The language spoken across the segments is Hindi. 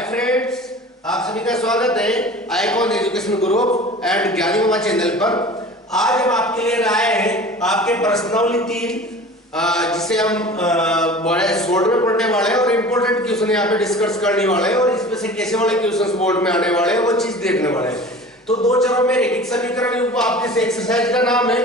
हाय फ्रेंड्स, आप सभी का स्वागत है आइकॉन एजुकेशन ग्रुप एंड ज्ञानी मामा चैनल पर। आज हम आपके लिए लाए हैं आपके प्रश्नावली 3 जिसे हम बोर्ड में पढ़ने वाले हैं और इम्पोर्टेंट क्वेश्चन यहाँ पे डिस्कस करने वाले हैं और इसमें से कैसे वाले क्वेश्चन बोर्ड में आने वाले हैं वो चीज देखने वाले हैं। तो दो चरों में रैखिक समीकरण युग्म आपके एक्सरसाइज का नाम है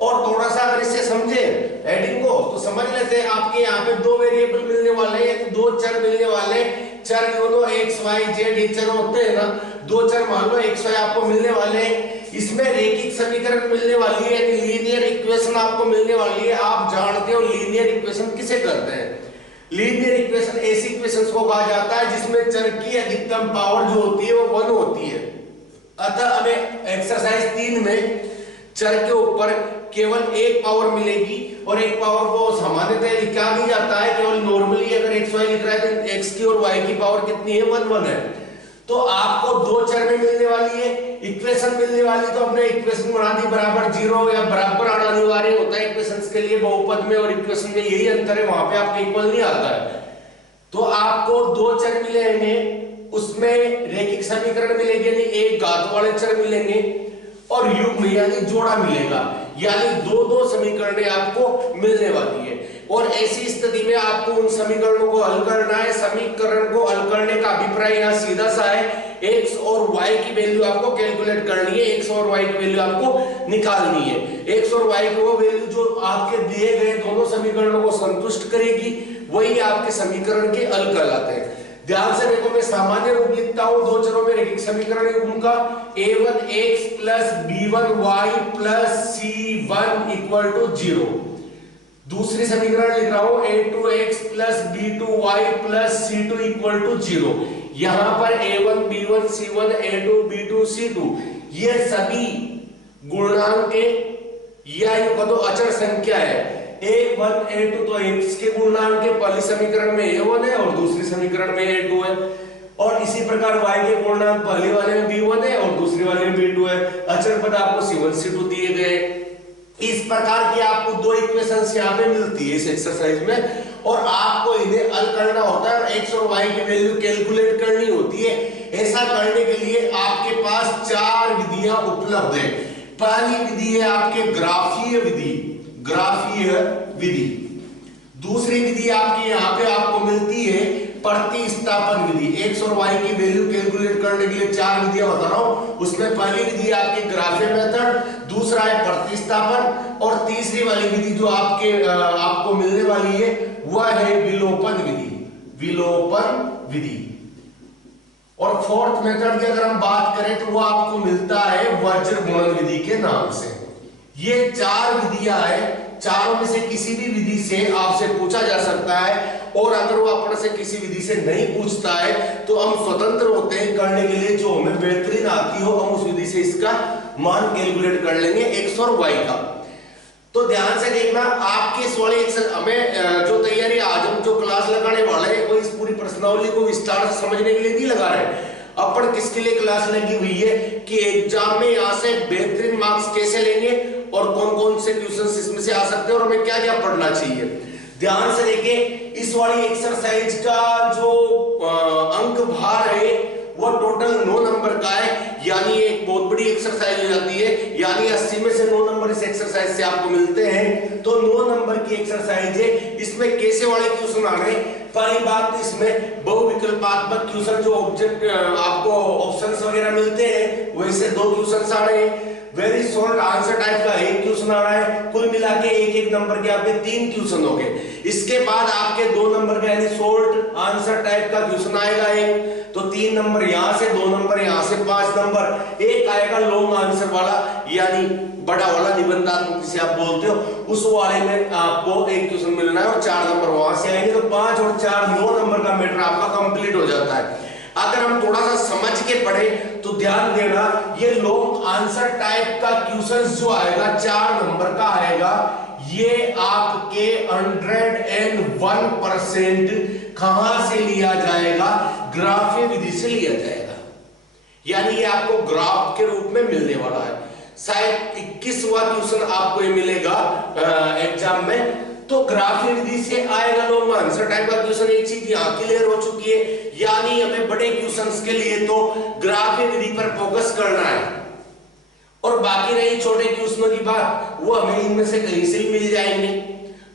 और थोड़ा सा अगर इसे समझे हेडिंग को तो समझ लेते हैं। आपके यहाँ पे दो वेरिएबल मिलने वाले हैं, दो चर मिलने वाले। चर दोनों एक्स वाई जेड ये चर होते हैं ना, दो चर मान लो एक्स वाई आपको मिलने वाले हैं। इसमें रैखिक समीकरण मिलने वाली है यानी लीनियर इक्वेशन आपको मिलने वाली है। आप जानते हो लीनियर इक्वेशन किसे कहते हैं? लीनियर इक्वेशन ऐसी इक्वेशंस को कहा जाता है जिसमें चर की अधिकतम पावर जो होती है वो 1 होती है। अतः हमें एक्सरसाइज 3 में चर के ऊपर केवल एक पावर मिलेगी और एक पावर को सामान्यतः लिखा भी जाता है केवल नॉर्मली अगर एक्स वाई लिख रहा है तो एक्स की और वाई की पावर कितनी है 1 1 है। तो आपको दो चर में मिलने वाली है इक्वेशन मिलने वाली, तो हमने इक्वेशन बना दी बराबर 0 या बराबर आना अनिवार्य होता है इक्वेशंस के लिए। बहुपद में और इक्वेशन में यही अंतर है, वहां पे आपको इक्वल नहीं आता है। तो आपको दो चर मिलेंगे, उसमें रैखिक समीकरण मिलेंगे यानी एक घात वाले चर मिलेंगे और युग्म यानी जोड़ा मिलेगा, यानी दो समीकरण आपको मिलने वाली है। और ऐसी स्थिति में आपको उन समीकरणों को हल करना है। समीकरण को हल करने का अभिप्राय यहाँ सीधा सा है, x और y की वैल्यू आपको कैलकुलेट करनी है, x और y की वैल्यू आपको निकालनी है। x और y की वो वैल्यू जो आपके दिए गए दोनों समीकरणों को संतुष्ट करेगी वही आपके समीकरण के हल कहलाते हैं। ध्यान से देखो, मैं सामान्य रूप लिखता हूं दो चरों में रैखिक समीकरण युग्म का a1x plus b1y plus c1 equal to 0। दूसरी समीकरण लिख रहा हूं a2x plus b2y plus c2 equal to 0। यहां पर a1 b1 c1 a2 b2 c2 ये सभी गुणांक के या यूं कहो अचर संख्या है। a1 a2 तो x के गुणांक के पहली समीकरण में a1 है और दूसरी समीकरण में a2 है, और इसी प्रकार y के गुणांक पहले वाले में b1 है और दूसरे वाले में b2 है। अचर पद आपको c1 c2 दिए गए। इस प्रकार की आपको दो इक्वेशंस यहां पे मिलती है इस एक्सरसाइज में और आपको इन्हें हल करना होता है और x और y की वैल्यू कैलकुलेट करनी होती है। ऐसा करने के लिए आपके पास 4 विधियां उपलब्ध है। पहली विधि है आपके ग्राफीय विधि, ग्राफीय विधि। दूसरी विधि आपकी यहां पे आपको मिलती है प्रतिस्थापन विधि। x और y की वैल्यू कैलकुलेट करने के लिए 4 विधियां बता रहा हूं, उसमें पहली विधि आपकी ग्राफीय मेथड, दूसरा है प्रतिस्थापन और तीसरी वाली विधि जो आपको मिलने वाली है वह है विलोपन विधि, विलोपन विधि। और फोर्थ मेथड की अगर हम बात करें तो वो आपको मिलता है वज्र गुणन विधि के नाम से। ये 4 विधियां हैं, चारों में से किसी भी विधि से आपसे पूछा जा सकता है और अगर वो अपन से किसी विधि से नहीं पूछता है तो हम स्वतंत्र होते हैं करने के लिए, जो हमें बेहतरीन आती हो हम उस विधि से इसका मान कैलकुलेट कर लेंगे x और y का। तो ध्यान से देखना, आपके इस वाले हमें जो तैयारी आज हम जो क्लास लगाने वाले हैं वो इस पूरी प्रश्नावली को विस्तार से समझने के लिए नहीं लगा रहे। अपन किसके लिए क्लास लगी हुई है कि एग्जाम में यहाँ से बेहतरीन मार्क्स कैसे लेंगे और कौन कौन से क्वेश्चंस इसमें से आ सकते हैं और हमें क्या क्या पढ़ना चाहिए। ध्यान से देखिए, इस वाली एक्सरसाइज का जो अंक भार है वो टोटल 9 नंबर का है, यानी एक बहुत बड़ी एक्सरसाइज हो जाती है। यानी 80 में से 9 नंबर इस एक्सरसाइज से आपको मिलते हैं, तो 9 नंबर की एक्सरसाइज है। इसमें कैसे वाले क्वेश्चन आ रहे हैं? पहली बात तो इसमें बहुविकल्पात्मक क्वेश्चन जो ऑब्जेक्ट आपको ऑप्शंस वगैरह मिलते हैं वैसे 2 क्वेश्चन आ रहे हैं। वेरी शॉर्ट आंसर टाइप का एक क्वेश्चन आ रहा है। कुल मिला के एक नंबर के आपके 3 क्वेश्चन हो गए। इसके बाद आपके 2 नंबर का यानी शॉर्ट आंसर टाइप का क्वेश्चन आएगा एक, तो 3 नंबर यहां से, 2 नंबर यहां से, 5 नंबर। एक आएगा लॉन्ग आंसर वाला यानी बड़ा वाला निबंधात्मक जिसे आप बोलते हो, उस वाले में आपको एक क्वेश्चन मिलना है और 4 नंबर वहां से आएंगे। तो 5 और 4 9 नंबर का मैटर आपका कंप्लीट हो जाता है। अगर हम थोड़ा सा समझ के पढ़े तो ध्यान देना, ये लॉन्ग आंसर टाइप का क्वेश्चन जो आएगा 4 नंबर का आएगा, ये आपके 101% कहां से लिया जाएगा? ग्राफीय विधि से लिया जाएगा। यानी ये आपको ग्राफ के रूप में मिलने वाला है। शायद 21वां क्वेश्चन आपको ये मिलेगा एग्जाम में। तो ग्राफीय विधि से आएगा लॉन्ग आंसर टाइप का क्वेश्चन। एक चीज यहाँ क्लियर हो चुकी है, यानी हमें बड़े क्वेश्चंस के लिए तो ग्राफीय विधि पर फोकस करना है, और बाकी रही छोटे क्वेश्चनों की बात, वो हमें इनमें से कहीं से भी मिल जाएंगे।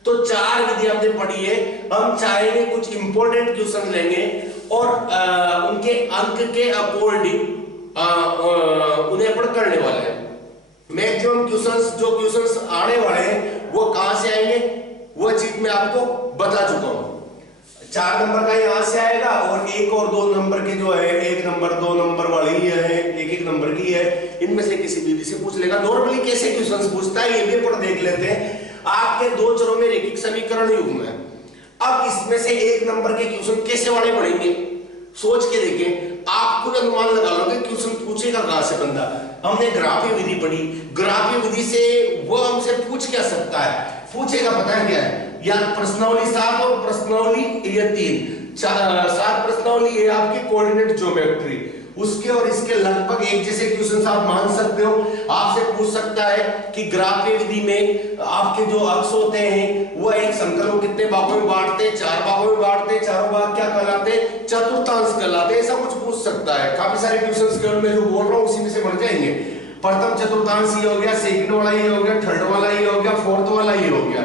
तो 4 विधि हमने पढ़ी है, हम चाहेंगे कुछ इंपॉर्टेंट क्वेश्चन लेंगे और उनके अंक के अकॉर्डिंग उन्हें अपन करने वाले हैं। मैक्सिमम क्वेश्चंस जो क्वेश्चंस आने वाले हैं वो कहां से आएंगे, वो चीज मैं आपको बता चुका हूं। 4 नंबर का यहां से आएगा, और 1 और 2 नंबर के जो है 1 नंबर 2 नंबर वाली है, 1-1 नंबर की है, इनमें से किसी विधि से पूछ लेगा। नॉर्मली कैसे क्वेश्चंस पूछता है ये भी अपन देख लेते हैं। आपके 2 चरों में रैखिक समीकरण युग्म है, अब इसमें से 1 नंबर के क्वेश्चन कैसे वाले पढ़ेंगे, सोच के देखें। आप खुद अनुमान लगा लोगे क्वेश्चन पूछेगा कहां से बंदा। हमने ग्राफीय विधि पढ़ी, ग्राफीय विधि से वो हमसे पूछ क्या सकता है, पूछेगा पता है क्या है, या प्रश्नावली 7 और प्रश्नावली ये 3 7 प्रश्नावली है आपकी कोऑर्डिनेट ज्योमेट्री, उसके और इसके लगभग एक जैसे क्वेश्चन आप मान सकते हो। आपसे पूछ सकता है कि ग्राफीय विधि में आपके जो अक्ष होते हैं वो एक समतल को कितने भागों में बांटते हैं, 4 भागों में बांटते हैं, चारों भाग क्या कहलाते हैं, चतुर्थांश कहलाते हैं, ऐसा कुछ पूछ सकता है। काफी सारे क्वेश्चंस के मैं जो बोल रहा हूँ उसी में से बन जाएंगे। प्रथम चतुर्थांश ये हो गया, सेकंड वाला ये हो गया, थर्ड वाला ये हो गया, फोर्थ वाला ये हो गया।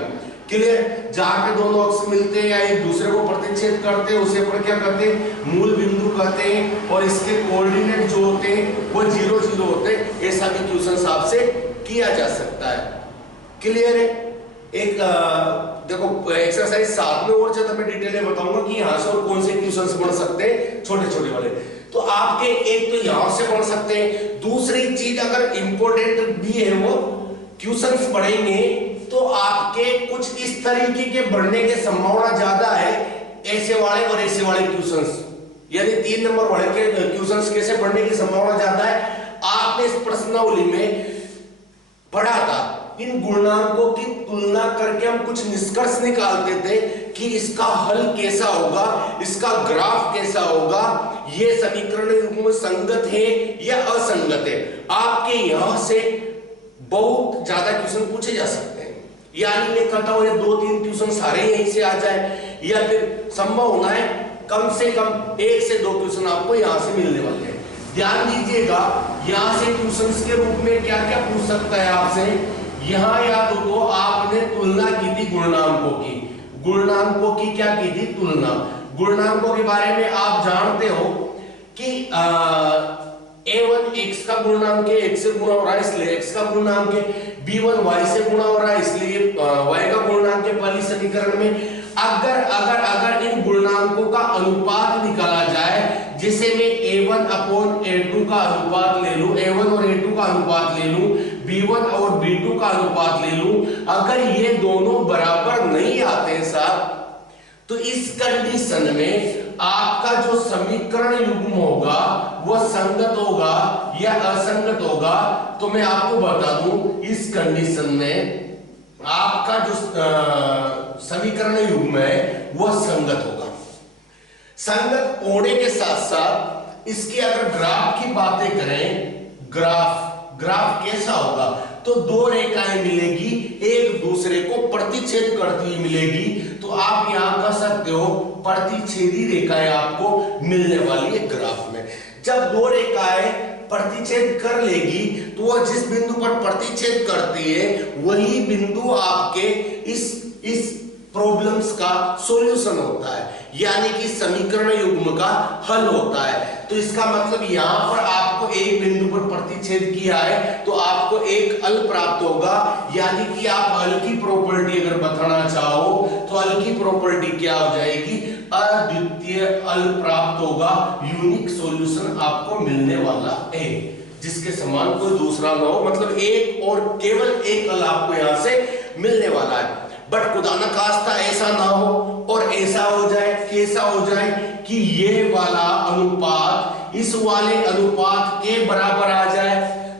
क्लियर, जहां पे दोनों अक्ष मिलते हैं या एक दूसरे को प्रतिच्छेद करते हैं उसे पर क्या कहते हैं, मूल बिंदु कहते हैं, और इसके कोऑर्डिनेट जो होते हैं वो 0 0 होते हैं। ऐसा भी क्वेश्चन आपसे किया जा सकता है। क्लियर है। एक देखो एक्सरसाइज 7 में और ज्यादा मैं डिटेल में बताऊंगा कि यहां से और कौन से क्वेश्चंस बन सकते हैं, छोटे छोटे वाले। तो आपके एक तो यहां से बन सकते हैं, दूसरी चीज अगर इंपॉर्टेंट भी है वो क्वेश्चंस पढ़ेंगे तो आपके कुछ इस तरीके के बढ़ने की संभावना ज्यादा है, ऐसे वाले और ऐसे वाले क्वेश्चंस, यानी 3 नंबर वाले के क्वेश्चंस कैसे बढ़ने की संभावना ज्यादा है। आपने इस प्रश्नावली में पढ़ा था, इन गुणांकों की तुलना करके हम कुछ निष्कर्ष निकालते थे कि इसका हल कैसा होगा, इसका ग्राफ कैसा होगा, ये समीकरण युग्म संगत है या असंगत है। आपके यहां से बहुत ज्यादा क्वेश्चन पूछे जा सकते हैं, यानी मैं कहता हूं ये 2-3 क्वेश्चन सारे यहीं से आ जाए, या फिर संभव होना है कम से कम 1 से 2 क्वेश्चन आपको यहां से मिलने वाले हैं। ध्यान दीजिएगा, यहां से क्वेश्चंस के रूप में क्या क्या पूछ सकता है आपसे। यहां याद हो आपने तुलना की थी गुणनांकों की, गुणनांकों की क्या की थी, तुलना। गुणनांकों के बारे में आप जानते हो कि a1 x का गुणनांक है, x से गुणा हो रहा है इसलिए x का गुणनांक है, b1 y से गुणा हो रहा है इसलिए y का गुणनांक है। पहली समीकरण में अगर इन गुणनांकों का अनुपात निकाला जाए, जिसे मैं a1 अपॉन a2 का अनुपात ले लूं, a1 और a2 का अनुपात ले लूं, b1 और b2 का अनुपात ले लूं, अगर ये दोनों बराबर नहीं आते साहब, तो इस कंडीशन में आपका जो समीकरण युग्म होगा वह संगत होगा या असंगत होगा। तो मैं आपको बता दूं, इस कंडीशन में आपका जो समीकरण युग्म है वह संगत होगा। संगत होने के साथ साथ इसकी अगर ग्राफ की बातें करें, ग्राफ कैसा होगा, तो 2 रेखाएं मिलेगी, एक दूसरे को प्रतिच्छेद करती हुई मिलेगी। तो आप यहां कह सकते हो प्रतिच्छेदी रेखाएं आपको मिलने वाली है ग्राफ में। जब 2 रेखाएं प्रतिच्छेद कर लेगी तो वह जिस बिंदु पर प्रतिच्छेद करती है वही बिंदु आपके इस प्रॉब्लम्स का सॉल्यूशन होता है, यानी कि समीकरण युग्म का हल होता है। तो इसका मतलब यहां पर आपको एक बिंदु पर प्रतिच्छेद किया है तो आपको एक हल प्राप्त होगा, यानी कि आप हल की प्रॉपर्टी अगर बताना चाहो तो हल की प्रॉपर्टी क्या हो जाएगी, अद्वितीय हल प्राप्त होगा, यूनिक सॉल्यूशन आपको मिलने वाला है, जिसके समान कोई दूसरा ना हो, मतलब एक और केवल एक हल आपको यहां से मिलने वाला है। बट खुदा न खास्ता ऐसा ना हो और ऐसा हो जाए, कैसा हो जाए कि ये वाला अनुपात इस वाले अनुपात के बराबर आ जाए,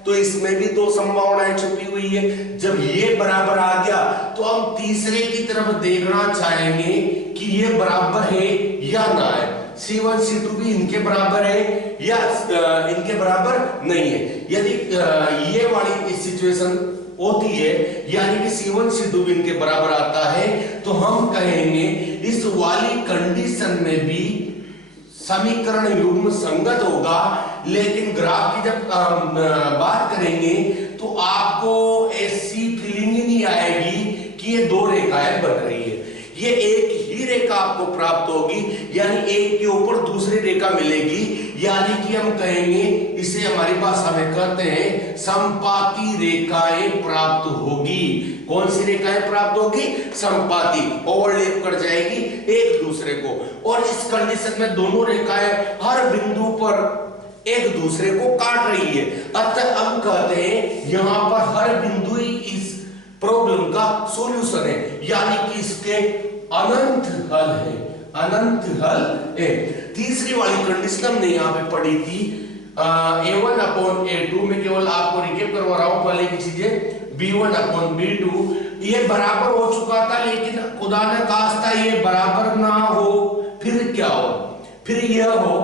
तो इसमें भी 2 संभावनाएं छुपी हुई है। जब ये बराबर आ गया तो हम तीसरे की तरफ देखना चाहेंगे कि ये बराबर है या ना है, C1 C2 भी इनके बराबर है या इनके बराबर नहीं है। यदि ये वाली सिचुएशन होती है, यानी कि C1 C2 भी इनके बराबर आता है, तो हम कहेंगे इस वाली कंडीशन में भी समीकरण युग्म संगत होगा। लेकिन ग्राफ की जब बात करेंगे तो आपको ऐसी फीलिंग ही नहीं आएगी कि ये दो रेखाएं बन रही है, ये एक ही रेखा आपको प्राप्त होगी, यानी एक के ऊपर दूसरी रेखा मिलेगी, यानी कि हम कहेंगे इसे हमारी भाषा में कहते हैं समपाती रेखाएं प्राप्त होगी। कौन सी रेखाएं प्राप्त होगी? समपाती, ओवरलैप कर जाएगी एक दूसरे को, और इस कंडीशन में दोनों रेखाएं हर बिंदु पर एक दूसरे को काट रही है। अतः हम कहते हैं यहां पर हर बिंदु ही इस प्रॉब्लम का सॉल्यूशन है, यानी कि इसके अनंत हल है, अनंत हल है। तीसरी वाली कंडीशन हमने यहां पे पढ़ी थी A1 अपॉन A2 में, केवल आपको रिकेप करवा रहा हूं पहले की चीजें, B1 अपॉन B2 ये बराबर हो चुका था, लेकिन खुदा ने खास्ता ये बराबर ना हो, फिर क्या हो? फिर यह हो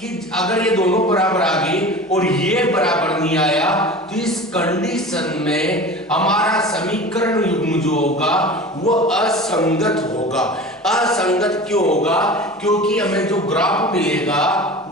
कि अगर ये दोनों बराबर आ गए और ये बराबर नहीं आया, तो इस कंडीशन में हमारा समीकरण युग्म जो होगा वो असंगत होगा। असंगत क्यों होगा? क्योंकि हमें जो ग्राफ मिलेगा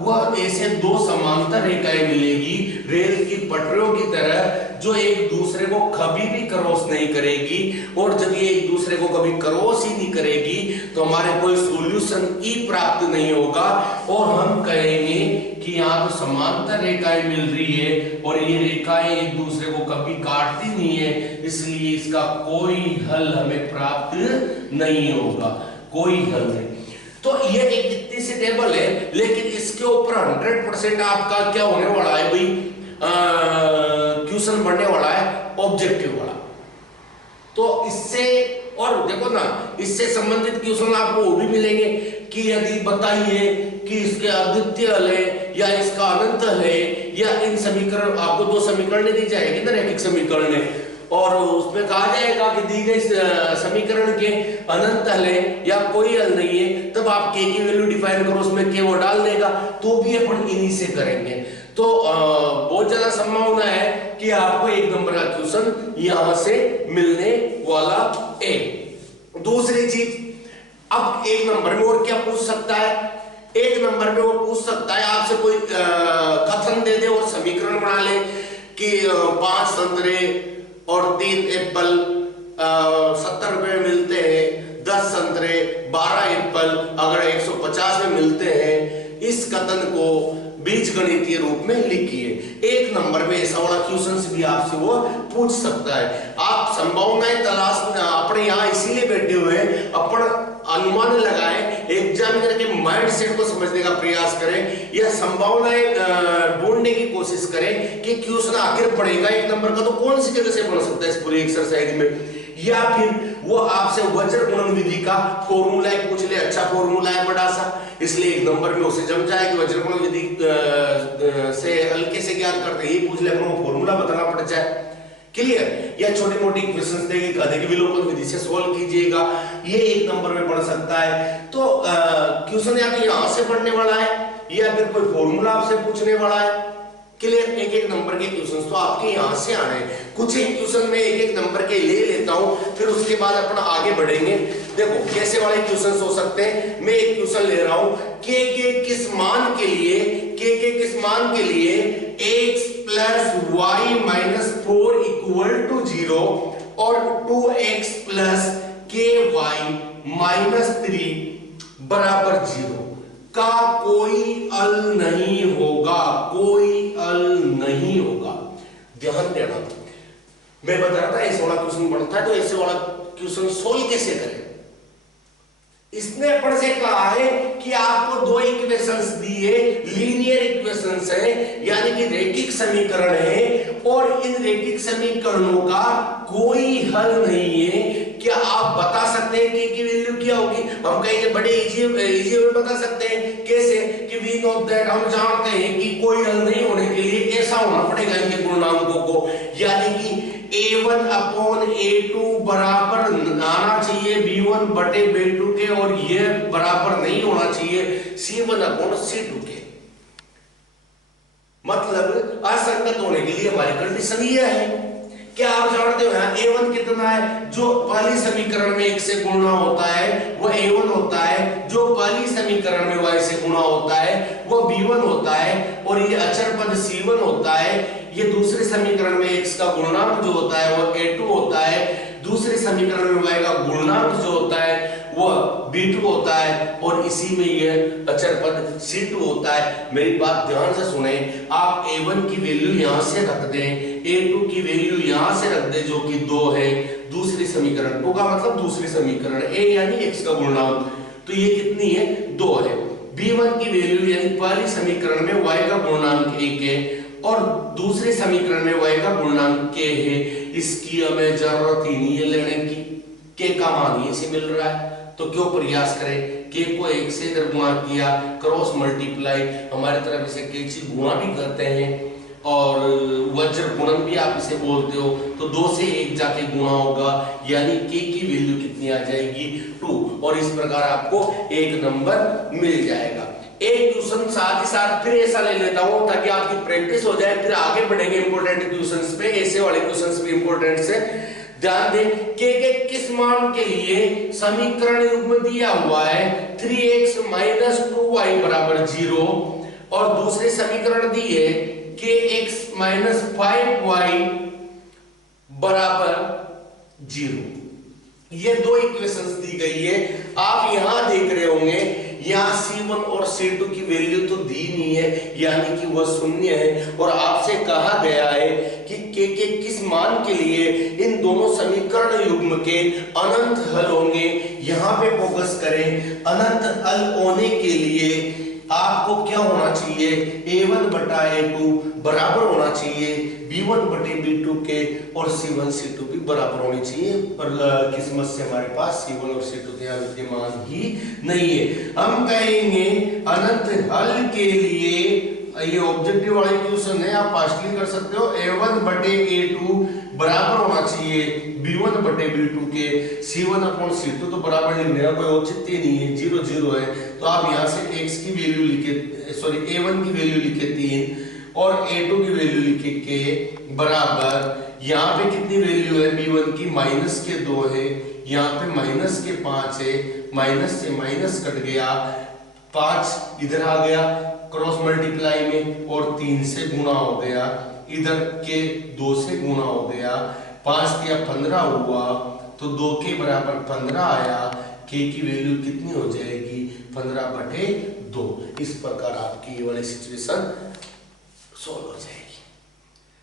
वह ऐसे दो समांतर रेखाएं मिलेगी रेल की पटरियों की तरह, जो एक दूसरे को कभी भी क्रॉस नहीं करेगी, और जब ये एक दूसरे को कभी क्रॉस ही नहीं करेगी तो हमारे कोई सॉल्यूशन ही प्राप्त नहीं होगा। और हम कहेंगे कि यहाँ तो समांतर रेखाएं मिल रही है और ये रेखाएं एक दूसरे को कभी काटती नहीं है, इसलिए इसका कोई हल हमें प्राप्त नहीं होगा, कोई हल नहीं। तो ये एक इतनी सी टेबल है, लेकिन इसके ऊपर 100% आपका क्या होने वाला है भाई, क्वेश्चन बनने वाला है ऑब्जेक्टिव वाला। तो इससे, और देखो ना, इससे संबंधित क्वेश्चन आपको वो भी मिलेंगे कि यदि बताइए कि इसके अद्वितीय हल है या इसका अनंत हल है, या इन समीकरण, आपको दो समीकरण दी जाएगी ना, रैखिक समीकरण है, और उसमें कहा जाएगा कि दी गई समीकरण के अनंत हल है या कोई हल नहीं है, तब आप के की वैल्यू डिफाइन करो, उसमें के वो डाल देगा, तो भी अपन इन्हीं से करेंगे। तो बहुत ज्यादा संभावना है कि आपको एक नंबर का क्वेश्चन यहां से मिलने वाला है। दूसरी चीज, अब एक नंबर में और क्या पूछ सकता है? एक नंबर में वो पूछ सकता है आपसे कोई कथन दे दे और समीकरण बना ले कि 5 संतरे और 3 एप्पल 70 रुपए में मिलते हैं, 10 संतरे 12 एप्पल अगर 150 में मिलते हैं, इस कथन को बीजगणितीय रूप में लिखिए। एक नंबर में ऐसा वाला क्वेश्चन भी आपसे वो पूछ सकता है। आप संभावनाएं तलाश में अपने यहाँ इसीलिए बैठे हुए हैं, अपन अनुमान लगाएं, एग्जामिनर के माइंड सेट को समझने का प्रयास करें, या संभावनाएं ढूंढने की कोशिश करें कि क्वेश्चन आखिर पड़ेगा एक नंबर का तो कौन सी जगह से बन सकता है इस पूरी एक्सरसाइज में, या फिर वो आपसे वज्र गुणन विधि का फॉर्मूला पूछ ले, अच्छा फॉर्मूला है बड़ा सा, इसलिए एक नंबर में उसे जम जाए कि वज्र गुणन विधि से हल्के से ज्ञान करते ही पूछ ले, अपना फॉर्मूला बताना पड़ जाए। क्लियर? या छोटी मोटी क्वेश्चंस देंगे, गधे की विलोपन विधि से सॉल्व कीजिएगा, ये एक नंबर में पढ़ सकता है। तो क्वेश्चन या तो यहां से पढ़ने वाला है या फिर कोई फॉर्मूला आपसे पूछने वाला है। क्लियर? एक एक नंबर के क्वेश्चंस तो आपके यहां से आने हैं। कुछ एक क्वेश्चन में एक एक नंबर के ले लेता हूं, फिर उसके बाद अपना आगे बढ़ेंगे। देखो कैसे वाले क्वेश्चंस हो सकते हैं। मैं एक क्वेश्चन ले रहा हूं, के किस मान के लिए, के किस मान के लिए x + y - 4 = 0 और 2x + ky - 3 = 0 का कोई हल नहीं होगा, कोई हल नहीं होगा। ध्यान देना, मैं बता रहा था ऐसे वाला क्वेश्चन बनता है तो ऐसे वाला क्वेश्चन सोल्व कैसे करें। इसने अपन से कहा है कि आपको दो इक्वेशंस दिए, लीनियर इक्वेशंस है, यानी कि रैखिक समीकरण है, और इन रैखिक समीकरणों का कोई हल नहीं है। क्या आप बता सकते हैं कि की वैल्यू क्या होगी? हम कहेंगे बड़े इजी वे बता सकते हैं। कैसे? कि वी नो दैट, हम जानते हैं कि कोई हल नहीं होने के लिए ऐसा होना पड़ेगा इनके गुणनांकों को, यानी कि A1 अपॉन A2 बराबर आना चाहिए B1 बटे B2 के, और ये बराबर नहीं होना चाहिए C1 अपॉन C2 के। मतलब असंगत होने के लिए हमारी कंडीशन यह है क्या आप जानते हो यहाँ a1 कितना है? जो पहली समीकरण में x से गुणा होता है वो a1 होता है, जो पहली समीकरण में y से गुणा होता है वो b1 होता है, और ये अचर पद c1 होता है। ये दूसरे समीकरण में x का गुणनांक जो होता है वो a2 होता है, दूसरे समीकरण में y का गुणनांक जो होता है वो b2 होता है, और इसी में ये अचर पद c2 होता है। मेरी बात ध्यान से सुने, आप a1 की वैल्यू यहां से रख दें, a2 की वैल्यू यहां से रख दें जो कि 2 है, दूसरी समीकरण 2 का मतलब दूसरी समीकरण a यानी x का गुणनांक, तो ये कितनी है? 2 है। b1 की वैल्यू यानी पहली समीकरण में y का गुणनांक 1 है और दूसरे समीकरण में y का गुणनांक k है, इसकी हमें जरूरत ही नहीं है लेने की, k का मान ही से मिल रहा है, तो क्यों प्रयास करें? k को 1 से इधर गुणा किया, क्रॉस मल्टीप्लाई, हमारी तरफ इसे k से गुणा भी करते हैं और वज्र गुणन भी आप इसे बोलते हो, तो 2 से 1 जाके गुणा होगा, यानी k की वैल्यू कितनी आ जाएगी? 2, और इस प्रकार आपको 1 नंबर मिल जाएगा। एक क्वेश्चन साथ ही साथ फिर ऐसा ले लेता हूं ताकि आपकी प्रैक्टिस हो जाए, फिर आगे बढ़ेंगे इंपॉर्टेंट क्वेश्चंस पे, ऐसे वाले क्वेश्चंस भी इंपॉर्टेंट से ध्यान दें। k के किस मान के लिए समीकरण युग्म दिया हुआ है 3x - 2y = 0, और दूसरे समीकरण दी है kx - 5y = 0। ये दो इक्वेशंस दी गई है, आप यहां देख रहे होंगे यहाँ C1 और C2 की वैल्यू तो दी नहीं है, यानी कि वह शून्य है, और आपसे कहा गया है कि k के किस मान के लिए इन दोनों समीकरण युग्म के अनंत हल होंगे। यहाँ पे फोकस करें, अनंत हल होने के लिए आपको क्या होना चाहिए? a1 बटा a2 बराबर होना चाहिए b1 बटे b2 के, और c1 c2 भी बराबर होनी चाहिए, पर किस्मत से हमारे पास c1 और c2 के विद्यमान ही नहीं है। हम कहेंगे अनंत हल के लिए, ये ऑब्जेक्टिव वाले क्वेश्चन है, आप पार्शियली कर सकते हो, a1 बटे a2 बराबर होना चाहिए b1 बटे b2 के, c1 अपॉन c2 तो बराबर लिखने का कोई औचित्य नहीं है, 0 0 है, तो आप यहां से x की वैल्यू लिखे, सॉरी a1 की वैल्यू लिखे 3 और a2 की वैल्यू लिखे k बराबर, यहाँ पे कितनी वैल्यू है b1 की? -2 है, यहाँ पे -5 है, माइनस से माइनस कट गया, 5 इधर आ गया क्रॉस मल्टीप्लाई में, और 3 से गुणा हो गया, इधर के 2 से गुणा हो गया, 5 दिया 15 हुआ, तो 2 के बराबर 15 आया, k की वैल्यू कितनी हो जाएगी? 15/2। इस प्रकार आपकी ये वाली सिचुएशन सॉल्व हो जाएगी।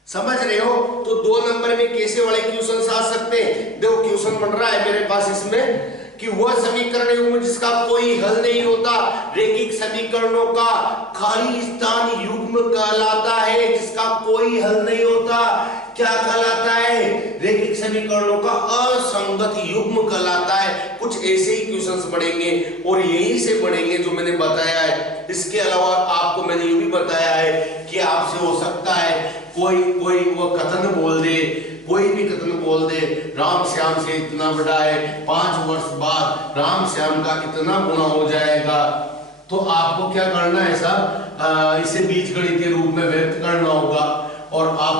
समझ रहे हो? तो 2 नंबर में कैसे वाले क्वेश्चन आ सकते हैं? देखो क्वेश्चन बन रहा है मेरे पास इसमें कि वह समीकरण युग्म जिसका कोई हल नहीं होता, रैखिक समीकरणों का खाली स्थान युग्म कहलाता है, जिसका कोई हल नहीं होता। क्या कहलाता है? रैखिक समीकरणों का असंगत युग्म कहलाता है। कुछ ऐसे ही क्वेश्चंस पढ़ेंगे और यही से पढ़ेंगे जो मैंने बताया है। इसके अलावा आपको मैंने ये भी बताया है कि आपसे हो सकता है कोई वो कथन बोल दे, कोई भी कथन बोल दे, राम श्याम से इतना बड़ा है, 5 वर्ष बाद राम श्याम का इतना गुना हो जाएगा, तो आपको क्या करना है साहब? इसे बीजगणित के रूप में व्यक्त करना होगा और आप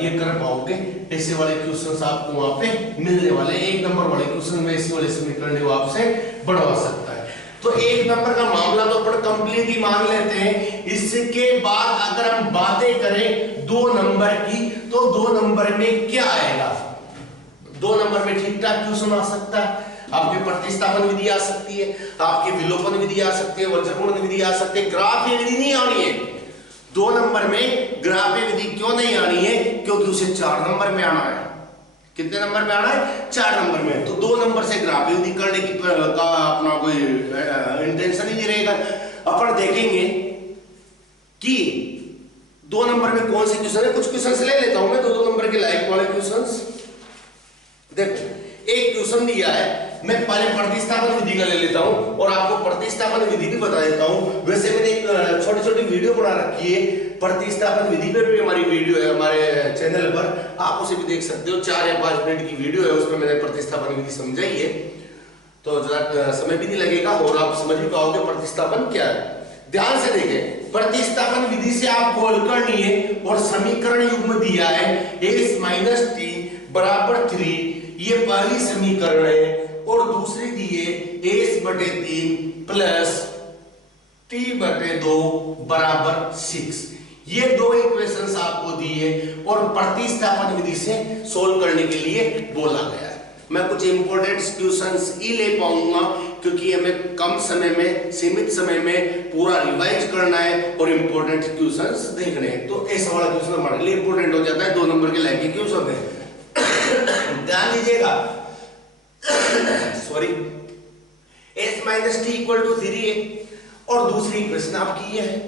ये कर पाओगे। ऐसे वाले क्वेश्चंस आपको वहां पे मिलने वाले, 1 नंबर वाले क्वेश्चन में ऐसे वाले समीकरण वो आपसे बढ़वा सकता है। तो 1 नंबर का मामला तो अपन कंप्लीट ही मान लेते हैं। इसके बाद अगर हम बातें करें 2 नंबर की, तो 2 नंबर में क्या आएगा? 2 नंबर में ठीक ठाक क्वेश्चन आ सकता है। आपकी प्रतिस्थापन विधि आ सकती है, आपकी विलोपन विधि आ सकती है, वज्रगुणन विधि आ सकती है, ग्राफीय विधि नहीं आनी है 2 नंबर में। ग्राफीय विधि क्यों नहीं आनी है? क्योंकि उसे 4 नंबर में आना है। कितने नंबर में आना है? 4 नंबर में। तो 2 नंबर से ग्राफीय विधि करने की का अपना कोई इंटेंशन ही नहीं रहेगा। अपन देखेंगे कि 2 नंबर में कौन से क्वेश्चन है। कुछ क्वेश्चन ले लेता हूं मैं 2 नंबर के लायक वाले क्वेश्चंस। देखो एक क्वेश्चन दिया है, मैं पहले प्रतिस्थापन विधि का ले लेता हूं और आपको प्रतिस्थापन विधि भी बता देता हूं। वैसे मैंने एक छोटी-छोटी वीडियो बना रखी है प्रतिस्थापन विधि पर भी, हमारी वीडियो है हमारे चैनल पर, आप उसे भी देख सकते हो। 4 या 5 मिनट की वीडियो है, उसमें मैंने प्रतिस्थापन विधि समझाई है, तो ज्यादा समय भी नहीं लगेगा और आप समझ भी पाओगे प्रतिस्थापन क्या है। ध्यान से देखें, प्रतिस्थापन विधि से आपको हल करनी है और समीकरण युग्म दिया है a माइनस टी बराबर 3, ये पहली समीकरण है, और दूसरी दी है a बटे 3 प्लस t बटे 2 बराबर 6। ये दो इक्वेशंस आपको दी है और प्रतिस्थापन विधि से सोल्व करने के लिए बोला गया है। मैं कुछ इंपॉर्टेंट क्वेश्चंस ही ले पाऊंगा क्योंकि हमें कम समय में, सीमित समय में पूरा रिवाइज करना है और इंपॉर्टेंट क्वेश्चंस देखने हैं। तो ऐसा वाला क्वेश्चन हमारे लिए इंपॉर्टेंट हो जाता है, 2 नंबर के लायक क्वेश्चन है। ध्यान दीजिएगा, sorry, s minus T equal to 3 है और दूसरी इक्वेशन आपकी ये है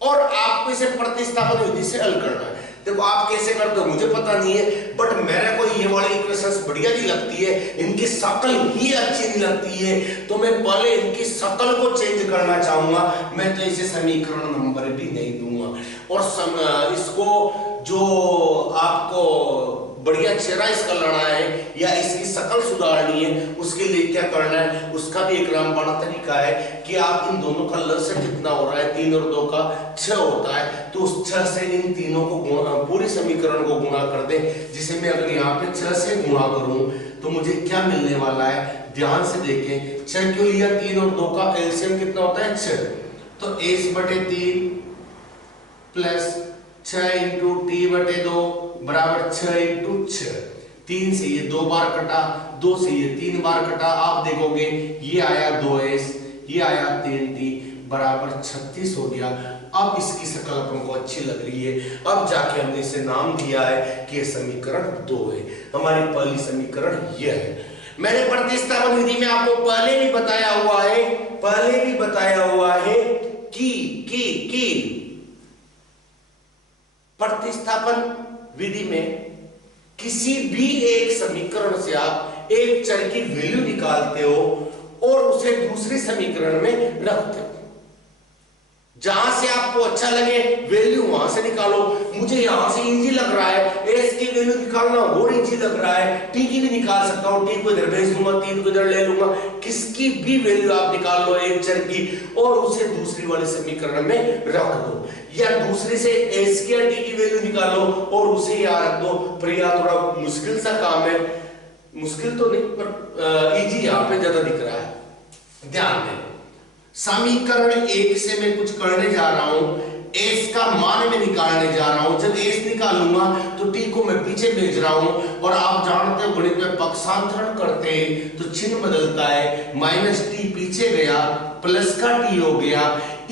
और आपको इसे प्रतिस्थापन विधि से हल करना है। देखो आप कैसे करते हो मुझे पता नहीं है, बट मेरे को ये वाली इक्वेशंस बढ़िया नहीं लगती है, इनकी शक्ल ही अच्छी नहीं लगती है, तो मैं पहले इनकी शक्ल को चेंज करना चाहूंगा। मैं तो इसे समीकरण नंबर भी नहीं दूंगा और इसको जो आपको बढ़िया चेहरा इसका लड़ा है या इसकी शक्ल सुधारनी है, उसके लिए क्या करना है, उसका भी एक रामबाण तरीका है कि आप इन दोनों का लसर कितना हो रहा है, 3 और 2 का 6 होता है, तो उस 6 से इन तीनों को पूरी समीकरण को गुणा कर दे, जिसे मैं अगर यहाँ पे 6 से गुणा करूं तो मुझे क्या मिलने वाला है, ध्यान से देखें। 6 क्यों लिया, 3 और 2 का एलसीएम कितना होता है 6, तो s बटे 3 प्लस 6 इंटू टी बटे 2 बराबर 6 इंटू 6। 3 से ये 2 बार कटा, 2 से ये 3 बार कटा, आप देखोगे ये आया 2s, ये आया 3t बराबर 36 हो गया। अब इसकी शक्ल अपन को अच्छी लग रही है, अब जाके हमने इसे नाम दिया है कि समीकरण 2 है। हमारी पहली समीकरण यह है। मैंने प्रतिस्थापन विधि में आपको पहले भी बताया हुआ है कि प्रतिस्थापन विधि में किसी भी एक समीकरण से आप एक चर की वैल्यू निकालते हो और उसे दूसरे समीकरण में रखते हो। जहां से आपको अच्छा लगे वैल्यू वहां से निकालो। मुझे यहां से इजी लग रहा है, एस की वैल्यू निकालना और इजी लग रहा है, टी की भी निकाल सकता हूं, टी को इधर भेज दूंगा, 3 को इधर ले लूंगा। किसकी भी वैल्यू आप निकाल लो एक चर की और उसे दूसरी वाले समीकरण में रख दो, या दूसरे से एस की या टी की वैल्यू निकालो और उसे यहां रख दो। पर यह थोड़ा मुश्किल सा काम है, मुश्किल तो नहीं पर इजी यहां पे ज्यादा दिख रहा है। ध्यान दें, समीकरण 1 से मैं कुछ करने जा रहा हूं, s का मान मैं निकालने जा रहा हूं। जब s निकालूंगा तो t को मैं पीछे भेज रहा हूं और आप जानते हो गणित में पक्षांतरण करते हैं तो चिन्ह बदलता है, माइनस टी पीछे गया प्लस का t हो गया।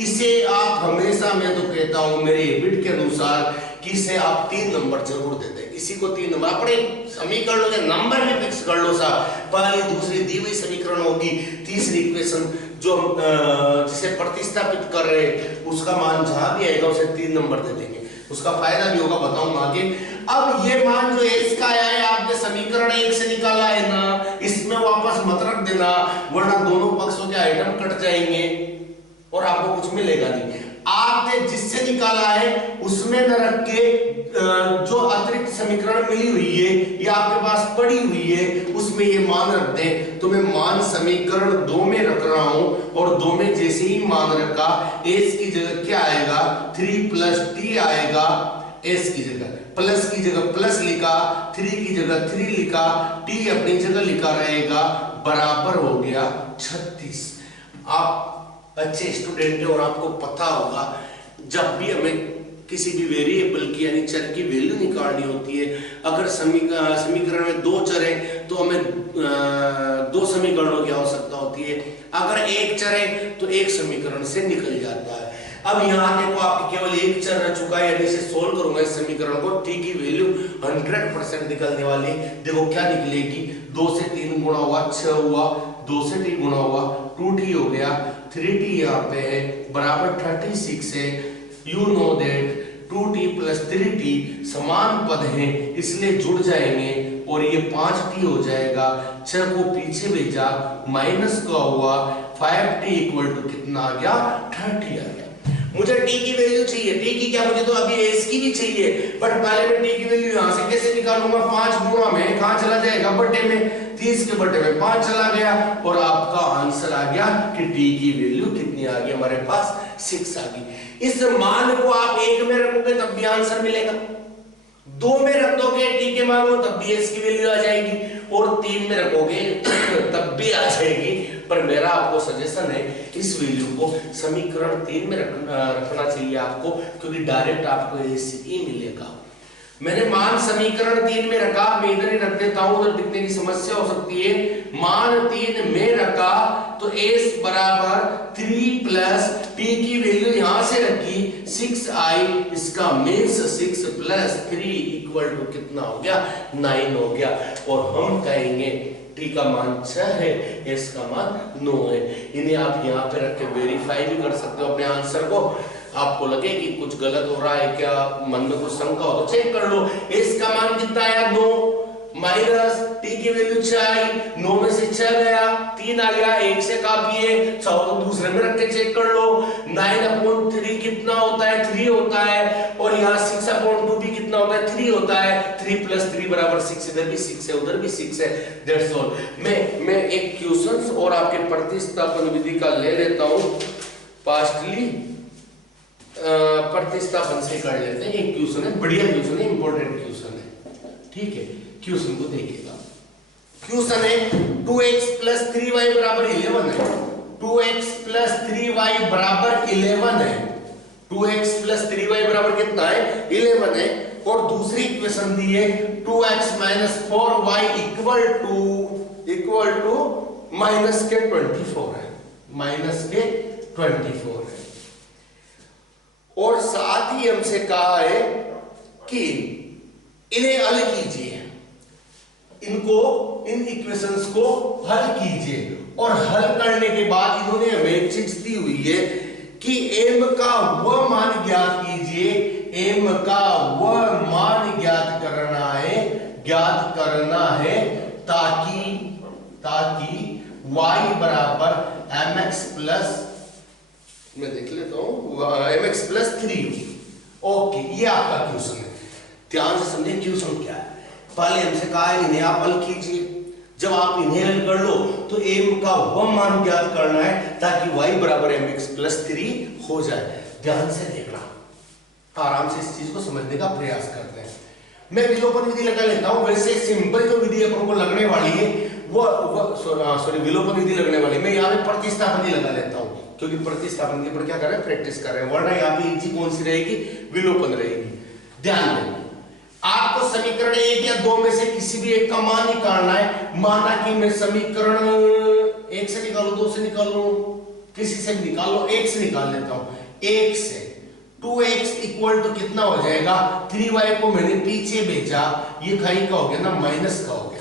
इसे आप हमेशा, मैं तो कहता हूं मेरे हैबिट के अनुसार कि इसे आप 3 नंबर जरूर देते हैं। किसी को 3 नंबर अपने समीकरणों के नंबर भी फिक्स कर लो साहब, पहली दूसरी दी हुई समीकरण होगी, तीसरी इक्वेशन जो जिसे प्रतिस्थापित कर रहे हैं उसका मान जहां भी आएगा उसे 3 नंबर दे देंगे, उसका फायदा भी होगा, बताऊंगा आगे। अब ये मान जो s का आया है आपने समीकरण 1 से निकाला है ना, इसमें वापस मत रख देना वरना दोनों पक्षों के आइटम कट जाएंगे और आपको कुछ मिलेगा नहीं। आपने जिससे निकाला है उसमें न रख के जो अतिरिक्त समीकरण मिली हुई है या आपके पास पड़ी हुई है उसमें ये मान रख दें। तो मैं मान समीकरण 2 में रख रहा हूं और 2 में जैसे ही मान रखा, s की जगह क्या आएगा 3 प्लस t आएगा, s की जगह प्लस की जगह प्लस लिखा, 3 की जगह 3 लिखा, t अपनी जगह लिखा रहेगा, बराबर हो गया 36। आप अच्छे स्टूडेंट है और आपको पता होगा जब भी हमें किसी भी वेरिएबल की यानी चर की वैल्यू निकालनी होती है, अगर समीकरण में 2 चर है तो हमें 2 समीकरणों की आवश्यकता होती है, अगर एक चर है तो एक समीकरण से निकल जाता है। अब यहाँ देखो आपके केवल एक चर रह चुका है, यदि इसे सोल्व करूंगा इस समीकरण को, t की वैल्यू 100% निकलने वाली। देखो क्या निकलेगी, 2 से 3 गुणा हुआ 6 हुआ, 2 से t गुणा हुआ 2t हो गया, 3t यहाँ पे है बराबर 36 है। You know that 2t plus 3t समान पद हैं इसलिए जुड़ जाएंगे और ये 5t हो जाएगा। 6 को पीछे भेजा माइनस का हुआ, 5t इक्वल टू कितना आ गया 30 आ गया। मुझे t की वैल्यू चाहिए, t की क्या, मुझे तो अभी s की भी चाहिए, बट पहले मैं t की वैल्यू यहां से कैसे निकालूंगा, 5 गुणा में कहां चला जाएगा बटे में, 30 के बटे में 5 चला गया और आपका आंसर आ गया कि t की वैल्यू कितनी आ गई हमारे पास 6 आ गई। इस मान को आप 1 में रखोगे तब भी आंसर मिलेगा, 2 में रख दोगे टी के मान को तब भी एस की वैल्यू आ जाएगी, और 3 में रखोगे तब भी आ जाएगी। पर मेरा आपको सजेशन है इस वैल्यू को समीकरण 3 में रखना चाहिए आपको, क्योंकि डायरेक्ट आपको एस ही मिलेगा। मैंने मान समीकरण 3 में रखा, मैं इधर ही रख देता हूं, उधर लिखने की समस्या हो सकती है। मान 3 में रखा तो s बराबर 3 प्लस t की वैल्यू यहां से रखी 6i, इसका मीन्स 6 प्लस 3 इक्वल टू कितना हो गया, 9 हो गया। और हम कहेंगे t का मान 6 है, s का मान 9 है। इन्हें आप यहाँ पे रख के वेरीफाई भी कर सकते हो अपने आंसर को। आपको लगे कि कुछ गलत हो रहा है क्या, मन में कुछ शंका हो तो चेक कर लो। s का मान कितना आया 9, माइनस t की वैल्यू 6 आई, 9 में से 6 गया, 3 आ गया, 1 से काफी है, 6 तो दूसरे में रख के चेक कर लो। 9/3 कितना होता है, 3 होता है, और यहाँ 6/2 भी कितना होता है, 3 होता है। 3 + 3 = 6, इधर भी 6 है उधर भी 6 है। That's all. मैं एक क्वेश्चन और आपके प्रतिस्थापन विधि का ले लेता हूँ, पास्टली प्रतिस्थापन से कर लेते हैं। एक क्वेश्चन है, बढ़िया क्वेश्चन है, इंपॉर्टेंट क्वेश्चन है, ठीक है। क्वेश्चन को देखिएगा। क्वेश्चन है 2x + 3y = 11 है। 2x + 3y = 11 है। 2x + 3y बराबर कितना है, 11 है। और दूसरी इक्वेशन दी है 2x - 4y इक्वल टू -24 है, -24 है। और साथ ही हमसे कहा है कि इन्हें हल कीजिए, इन इक्वेशंस को हल कीजिए। और हल करने के बाद इन्होंने हमें एक चीज दी हुई है कि m का वह मान ज्ञात कीजिए, m का वह मान ज्ञात करना है ताकि y बराबर mx प्लस, मैं देख लेता हूं, mx + 3। ओके, ये आपका क्वेश्चन है। ध्यान से समझें क्वेश्चन क्या है। पहले हमसे कहा है इन्हें आप हल कीजिए। जब आप इन्हें हल कर लो तो m का वह मान ज्ञात करना है ताकि y बराबर mx + 3 हो जाए। ध्यान से देखना, आराम से इस चीज को समझने का प्रयास करते हैं। मैं विलोपन विधि लगा लेता हूं। वैसे सिंपल जो विधि अपन को लगने वाली है विलोपन विधि लगने वाली, मैं यहाँ पे प्रतिस्थापन विधि लगा लेता हूँ, क्योंकि प्रतिस्थापन के ऊपर क्या कर रहे हैं, प्रैक्टिस कर रहे हैं। वरना यहाँ पे इजी कौन सी रहेगी, विलोपन रहेगी। ध्यान दें, आपको समीकरण 1 या 2 में से किसी भी एक का मान निकालना है। माना कि मैं समीकरण 1 से निकालूं, 2 से निकालूं, किसी से भी निकाल लो, 1 से निकाल लेता हूं। 1 से 2x इक्वल टू कितना हो जाएगा, 3y को मैंने पीछे भेजा, ये खाई का हो गया ना, माइनस का हो गया।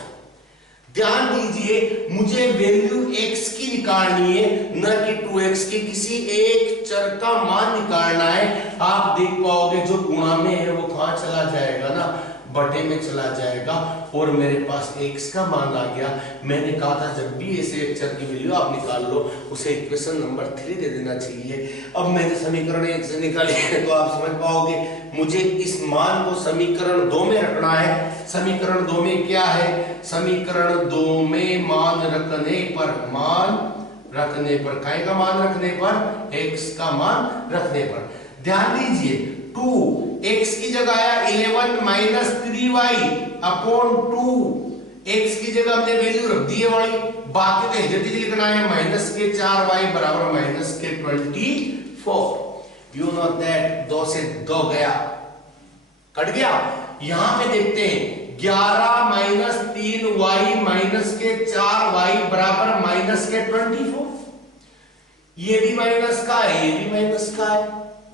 ध्यान दीजिए, मुझे वैल्यू x की निकालनी है, न कि 2x की। किसी एक चर का मान निकालना है। आप देख पाओगे जो गुणा में है वो कहां चला जाएगा ना, बटे में चला जाएगा। और मेरे पास x का मान आ गया। मैंने कहा था जब भी ऐसे एक चर की वैल्यू आप निकाल लो उसे इक्वेशन नंबर 3 दे देना चाहिए। अब मैंने समीकरण 1 से निकाली है तो आप समझ पाओगे मुझे इस मान को समीकरण 2 में रखना है। समीकरण 2 में क्या है, समीकरण 2 में मान रखने पर काय का मान रखने पर, x का मान रखने पर। ध्यान दीजिए, 2x की जगह आया 11 - 3y/2। x की जगह हमने वैल्यू रख दी है वाली, बाकी तो जल्दी लिखना है -4y = -24। यू नो दैट 2 से 2 गया, कट गया। यहां पे देखते हैं 11 - 3y -4y = -24। ये भी माइनस का है, ये भी माइनस का है,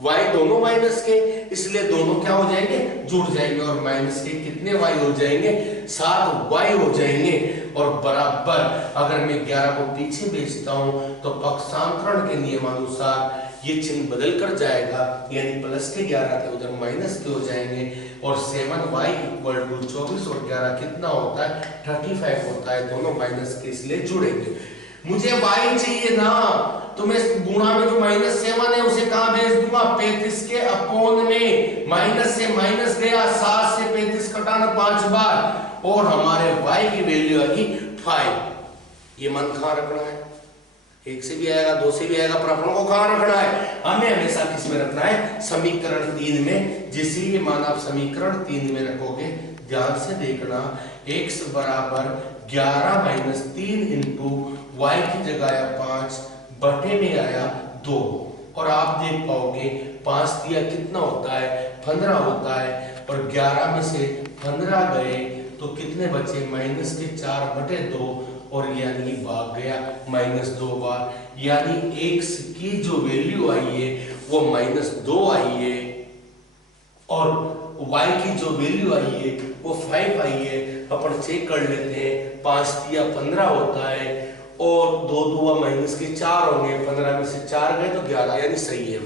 y दोनों माइनस के, इसलिए दोनों क्या हो जाएंगे, जुड़ जाएंगे। और माइनस के कितने y हो जाएंगे, 7y हो जाएंगे। और बराबर अगर मैं 11 को पीछे भेजता हूं तो पक्षांतरण के नियमानुसार ये चिन्ह बदल कर जाएगा, यानी प्लस के 11 थे उधर माइनस के हो जाएंगे। और 7y = 24 और 11 कितना होता है, 35 होता है। दोनों माइनस के इसलिए जुड़ेंगे। मुझे y चाहिए ना, तो मैं गुणा में जो -7 है उसे कहां भेज दूंगा, 35 के अपॉन में। माइनस से माइनस गया, 7 से 35 घटाना 5 बार, और हमारे y की वैल्यू आ गई 5। ये मान कहां रखना है, एक से भी आएगा, दो से भी आएगा, पर अपन को कहाँ रखना है, हमें हमेशा किसमें रखना है, समीकरण 3 में। जिसे ये मान आप समीकरण 3 में रखोगे, ध्यान से देखना, x बराबर 11 माइनस 3 इंटू वाई की जगह आया 5 बटे में आया 2, और आप देख पाओगे 5 दिया कितना होता है, 15 होता है, और 11 में से 15 गए तो कितने बचे, माइनस के 4 बटे 2, और यानी भाग गया -2 बार, यानी x की जो वैल्यू आई है वो -2 आई है, और y की जो वैल्यू आई है वो 5 आई है। अपन चेक कर लेते हैं, 5 दिया 15 होता है, और 2 दुआ माइनस के 4 होंगे, 15 में से 4 गए तो 11, यानी सही है।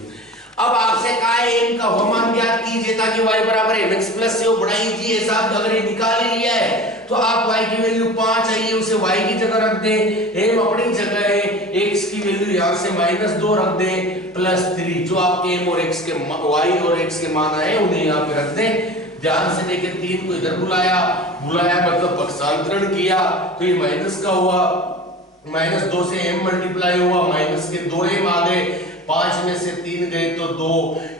अब आपसे कहा है m का मान ज्ञात कीजिए ताकि y बराबर mx प्लस से वो बढ़ाई जी साहब, अगर ये निकाल ही लिया है तो आप y की वैल्यू 5 आई है उसे y की जगह रख दें, m अपनी जगह है, x की वैल्यू यहां से -2 रख दें प्लस 3, जो आपके m और x के y और x के मान आए उन्हें यहां पे रख दें। ध्यान से देखें, 3 को इधर बुलाया मतलब पक्षांतरण किया तो ये माइनस का हुआ, -2 से m मल्टीप्लाई हुआ, माइनस के 2m आ गए, 5 में से 3 गए तो 2,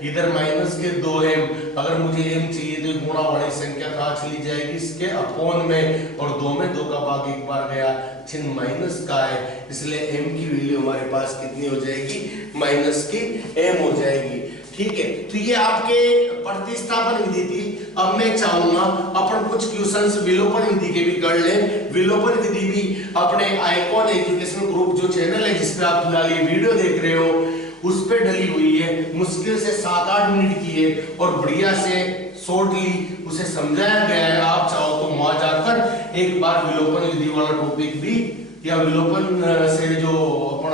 इधर माइनस के 2m, अगर मुझे m चाहिए तो गुणा वाली संख्या कहाँ चली जाएगी, इसके अपोन में, और 2 में 2 का भाग एक बार गया, चिन्ह माइनस का है, इसलिए m की वैल्यू हमारे पास कितनी हो जाएगी, माइनस की m हो जाएगी। ठीक है, तो ये आपके प्रतिस्थापन विधि थी। अब मैं चाहूंगा अपन कुछ क्वेश्चंस विलोपन विधि के भी कर लें। विलोपन विधि भी अपने आइकॉन एजुकेशन ग्रुप जो चैनल है जिस पे आप फिलहाल ये वीडियो देख रहे हो उस पे डली हुई है, मुश्किल से 7-8 मिनट की है और बढ़िया से शॉर्टली उसे समझाया गया है। आप चाहो तो वहां जाकर एक बार विलोपन विधि वाला टॉपिक भी, या विलोपन से जो अपन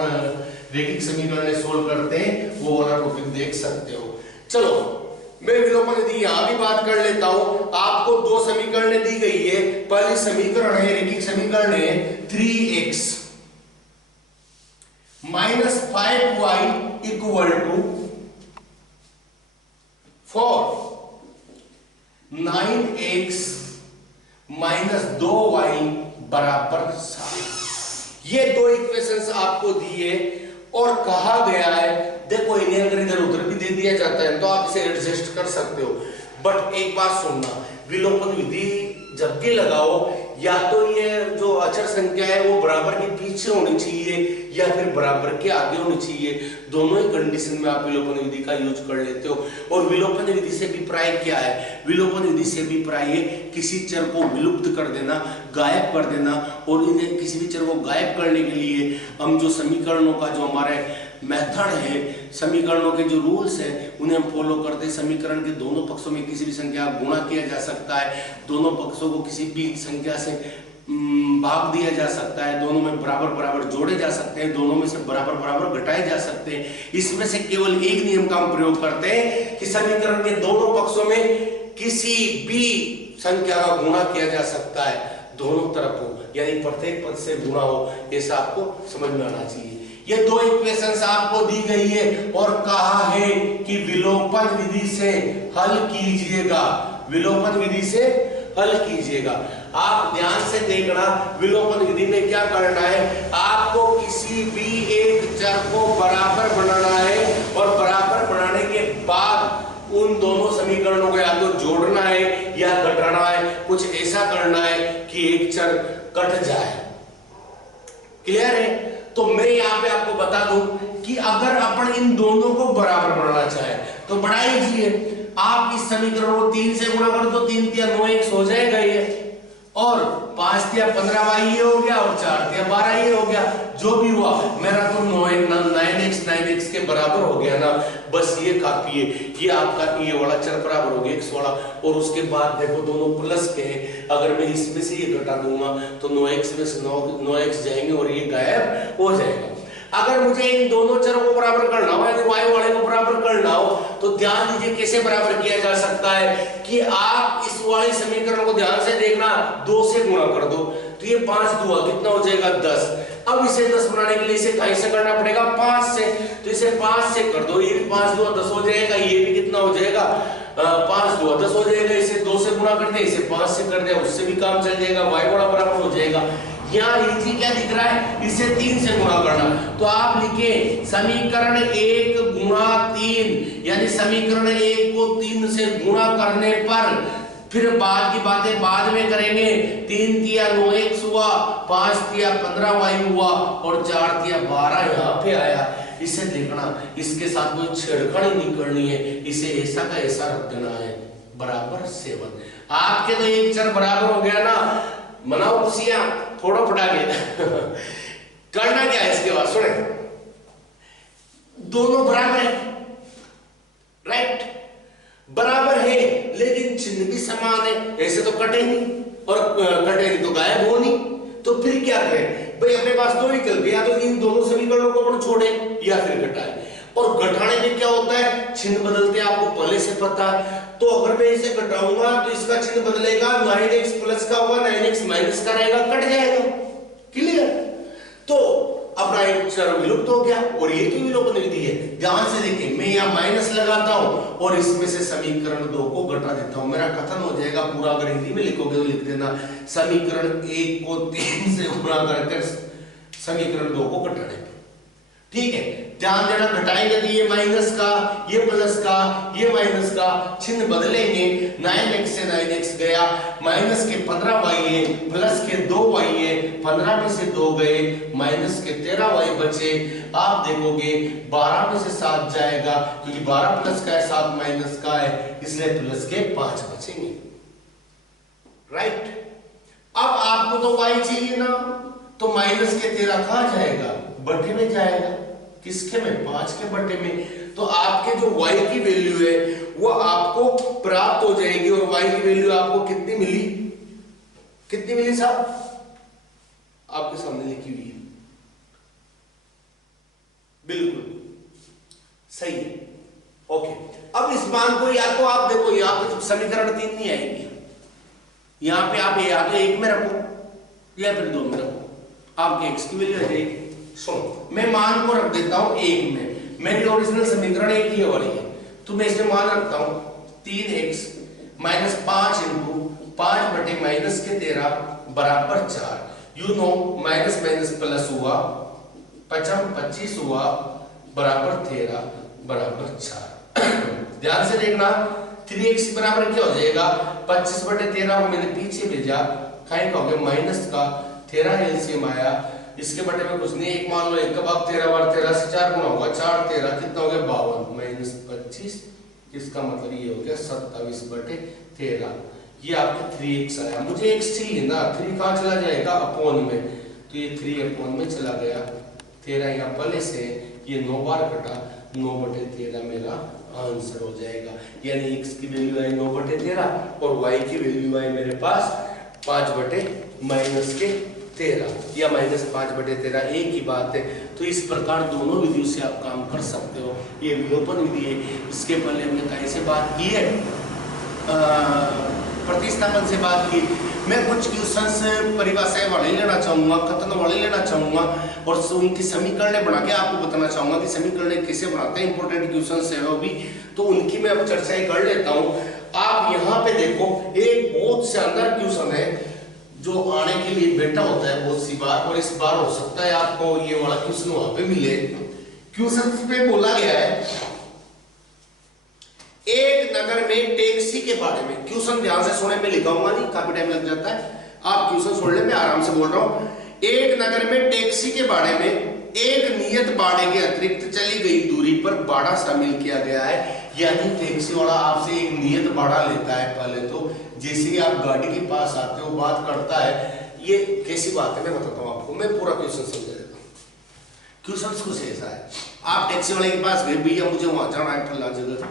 रैखिक समीकरण सोल्व करते हैं वो वाला टॉपिक देख सकते हो। चलो मैं विलोपन विधि यहां भी बात कर लेता हूं। आपको 2 समीकरण दी गई है। पहली समीकरण है, रैखिक समीकरण है 3x minus 5y equal to 4, 9x minus 2y बराबर 7। ये 2 इक्वेशंस आपको दिए और कहा गया है, देखो इन्हें अगर इधर उधर भी दे दिया जाता है तो आप इसे एडजस्ट कर सकते हो, बट एक बात सुनना, विलोपन विधि जब भी लगाओ या तो ये जो अचर संख्या है वो बराबर के पीछे होनी चाहिए या फिर बराबर के आगे होनी चाहिए। दोनों ही कंडीशन में आप विलोपन विधि का यूज कर लेते हो। और विलोपन विधि से अभिप्राय क्या है, विलोपन विधि से अभिप्राय है किसी चर को विलुप्त कर देना, गायब कर देना, और इन्हें किसी भी चर को गायब करने के लिए हम जो समीकरणों का जो हमारे मेथड है, समीकरणों के जो रूल्स है उन्हें हम फॉलो करते हैं। समीकरण के दोनों पक्षों में किसी भी संख्या का गुणा किया जा सकता है, दोनों पक्षों को किसी भी संख्या से भाग दिया जा सकता है, दोनों में बराबर बराबर जोड़े जा सकते हैं, दोनों में से बराबर बराबर घटाए जा सकते हैं। इसमें से केवल एक नियम का हम प्रयोग करते हैं कि समीकरण के दोनों पक्षों में किसी भी संख्या का गुणा किया जा सकता है, दोनों तरफ हो, यानी प्रत्येक पद से गुणा हो, ऐसा आपको समझ में आना चाहिए। ये 2 इक्वेशंस आपको दी गई है और कहा है कि विलोपन विधि से हल कीजिएगा, विलोपन विधि से हल कीजिएगा। आप ध्यान से देखना, विलोपन विधि में क्या करना है, आपको किसी भी एक चर को बराबर बनाना है और बराबर बनाने के बाद उन दोनों समीकरणों को या तो जोड़ना है या घटाना है, कुछ ऐसा करना है कि एक चर कट जाए। क्लियर है? तो मैं यहाँ पे आपको बता दूं कि अगर अपन इन दोनों को बराबर बनाना चाहे तो बना लीजिए। आप इस समीकरण को 3 से गुणा करो तो 3 तिया 9x हो जाएगा ये, और 5 तिया 15y ये हो गया, और 4 तिया 12 ये हो गया। जो भी हुआ मेरा तो 9x के बराबर हो गया ना, बस ये काफी है। ये आपका ये वाला चर बराबर हो गया x वाला, और उसके बाद देखो दोनों प्लस के हैं, अगर मैं इसमें से ये घटा दूंगा तो 9x में से 9x जाएंगे और ये गायब हो जाएगा। अगर मुझे इन दोनों चरों को बराबर करना हो, यानी y वाले को बराबर करना हो, तो ध्यान दीजिए कैसे बराबर किया जा सकता है कि आप इस वाले समीकरण को ध्यान से देखना, 2 से गुणा कर दो तो ये 5 दुआ कितना हो जाएगा 10। अब इसे 10 बनाने के लिए इसे कहीं से करना पड़ेगा 5 से, तो इसे 5 से कर दो, ये भी 5 दुआ 10 हो जाएगा, ये भी कितना हो जाएगा 5 दुआ 10 हो जाएगा। इसे 2 से गुणा करते हैं, इसे 5 से कर दिया, उससे भी काम चल जाएगा, y वाला बराबर हो जाएगा। यहाँ इजी क्या दिख रहा है, इसे 3 से गुणा करना। तो आप लिखे समीकरण 1 गुणा 3, यानी समीकरण 1 को 3 से गुणा करने पर, फिर बाद की बातें बाद में करेंगे। 3 तिया 9x हुआ, 5 तिया 15y हुआ और 4 तिया 12 यहाँ पे आया। इसे देखना, इसके साथ कोई छेड़खानी नहीं करनी है, इसे ऐसा का ऐसा रख देना है, बराबर 7। आपके तो एक चर बराबर हो गया ना, मनाओ खुशियां, थोड़ा फटा गया। करना क्या है इसके बाद, सुने, दोनों बराबर है, राइट, बराबर है, लेकिन चिन्ह भी समान है, ऐसे तो कटे नहीं, और कटे नहीं तो गायब हो नहीं, तो फिर क्या करें भाई, अपने पास दो विकल्प, या तो इन दोनों समीकरणों को अपन छोड़े या फिर घटाएं। और घटाने में क्या होता है, चिन्ह बदलते हैं, आपको पहले से पता है। तो अगर मैं इसे घटाऊंगा तो इसका चिन्ह बदलेगा, 9x प्लस का होगा, 9x माइनस का रहेगा, कट जाएगा, क्लियर। तो अपना एक चर विलुप्त हो गया, और ये तो विलोपन विधि है। ध्यान से देखिए, मैं यहाँ माइनस लगाता हूं और इसमें से समीकरण 2 को घटा देता हूं, मेरा कथन हो जाएगा पूरा। अगर हिंदी में लिखोगे तो लिख देना समीकरण 1 को 3 से गुणा करके समीकरण 2 को घटाने पे, ठीक है। ध्यान देना, घटाएंगे तो ये माइनस का, ये प्लस का, ये माइनस का, चिन्ह बदलेंगे, 9x से 9x गया, माइनस के 15y है, प्लस के 2y है, 15 में से 2 गए, माइनस के 13y बचे। आप देखोगे 12 में से 7 जाएगा, क्योंकि 12 प्लस का है, 7 माइनस का है, इसलिए प्लस के 5 बचेंगे, राइट। अब आपको तो y चाहिए ना, तो माइनस के 13 कहां जाएगा, बटे में जाएगा, किसके में, 5 के बटे में। तो आपके जो y की वैल्यू है वो आपको प्राप्त हो जाएगी, और y की वैल्यू आपको कितनी मिली, कितनी मिली साहब, आपके सामने लिखी हुई है, बिल्कुल सही है, ओके। अब इस मान को या तो आप देखो, यहाँ पे समीकरण 3 नहीं आएगी, यहाँ पे आप या तो 1 में रखो या फिर 2 में रखो, आपके x की वैल्यू आ जाएगी। सुनो, मैं मान को रख देता हूं 1 में, मेरी ओरिजिनल समीकरण 1 ही वाली है, तो मैं इसमें मान रखता हूं 3x माइनस 5 इंटू 5 बटे माइनस के 13 बराबर 4। You know minus minus plus हुआ, 25 हुआ, बराबर 13 बराबर 4। ध्यान से देखना, 3x बराबर क्या हो जाएगा, 25 बटे 13 को मैंने पीछे भेजा, कहीं का हो गया माइनस का 13 एलसीएम आया, इसके बटे में कुछ नहीं, एक मान लो 1 का भाग 13 बार 13 से 4 गुना होगा, 4 13 कितना हो गया 52 माइनस 25, इसका मतलब ये हो गया 27 बटे 13। ये आपके 3x आया, मुझे x चाहिए ना, 3 कहाँ चला जाएगा, अपॉन में, तो ये 3 अपॉन में चला गया, 13 यहाँ पहले से, ये 9 बार कटा, 9 बटे 13 मेरा आंसर हो जाएगा। यानी x की वैल्यू आई 9 बटे 13 और y की वैल्यू आई मेरे पास 5 बटे माइनस के 13 या माइनस 5 बटे 13, एक ही बात है। तो इस प्रकार दोनों विधियों से आप काम कर सकते हो। ये विलोपन विधि है, इसके पहले हमने कैसे बात की है, प्रतिस्थापन से बात की। मैं कुछ क्वेश्चंस परिभाषाएं वाले लेना चाहूंगा, कथन वाले लेना चाहूंगा, और उनकी समीकरण बना के आपको बताना चाहूंगा कि समीकरण कैसे बनाते हैं। इंपॉर्टेंट क्वेश्चंस है वो भी, तो उनकी मैं अब चर्चाएं कर लेता हूँ। आप यहाँ पे देखो, एक बहुत शानदार क्वेश्चन है जो आने के लिए बैठा होता है बहुत सी बार, और इस बार हो सकता है आपको ये वाला क्वेश्चन वहां पे मिले। क्वेश्चन पे बोला गया है एक नगर में टैक्सी के बारे में। क्वेश्चन ध्यान से सुने, मैं लिखाऊंगा नहीं, काफी टाइम लग जाता है, आप क्वेश्चन सुन ले, मैं आराम से बोल रहा हूं। एक नगर में टैक्सी के बारे में एक नियत भाड़े के अतिरिक्त चली गई दूरी पर भाड़ा शामिल किया गया है। यानी टैक्सी वाला आपसे एक नियत भाड़ा लेता है। पहले तो जैसे ही आप गाड़ी के पास आते हो बात करता है, ये कैसी बात है मैं बताता हूँ आपको, मैं पूरा क्वेश्चन समझा देता हूँ। क्वेश्चन कुछ ऐसा है, आप टैक्सी वाले के पास गए, भैया मुझे वहां जाना है फला जगह,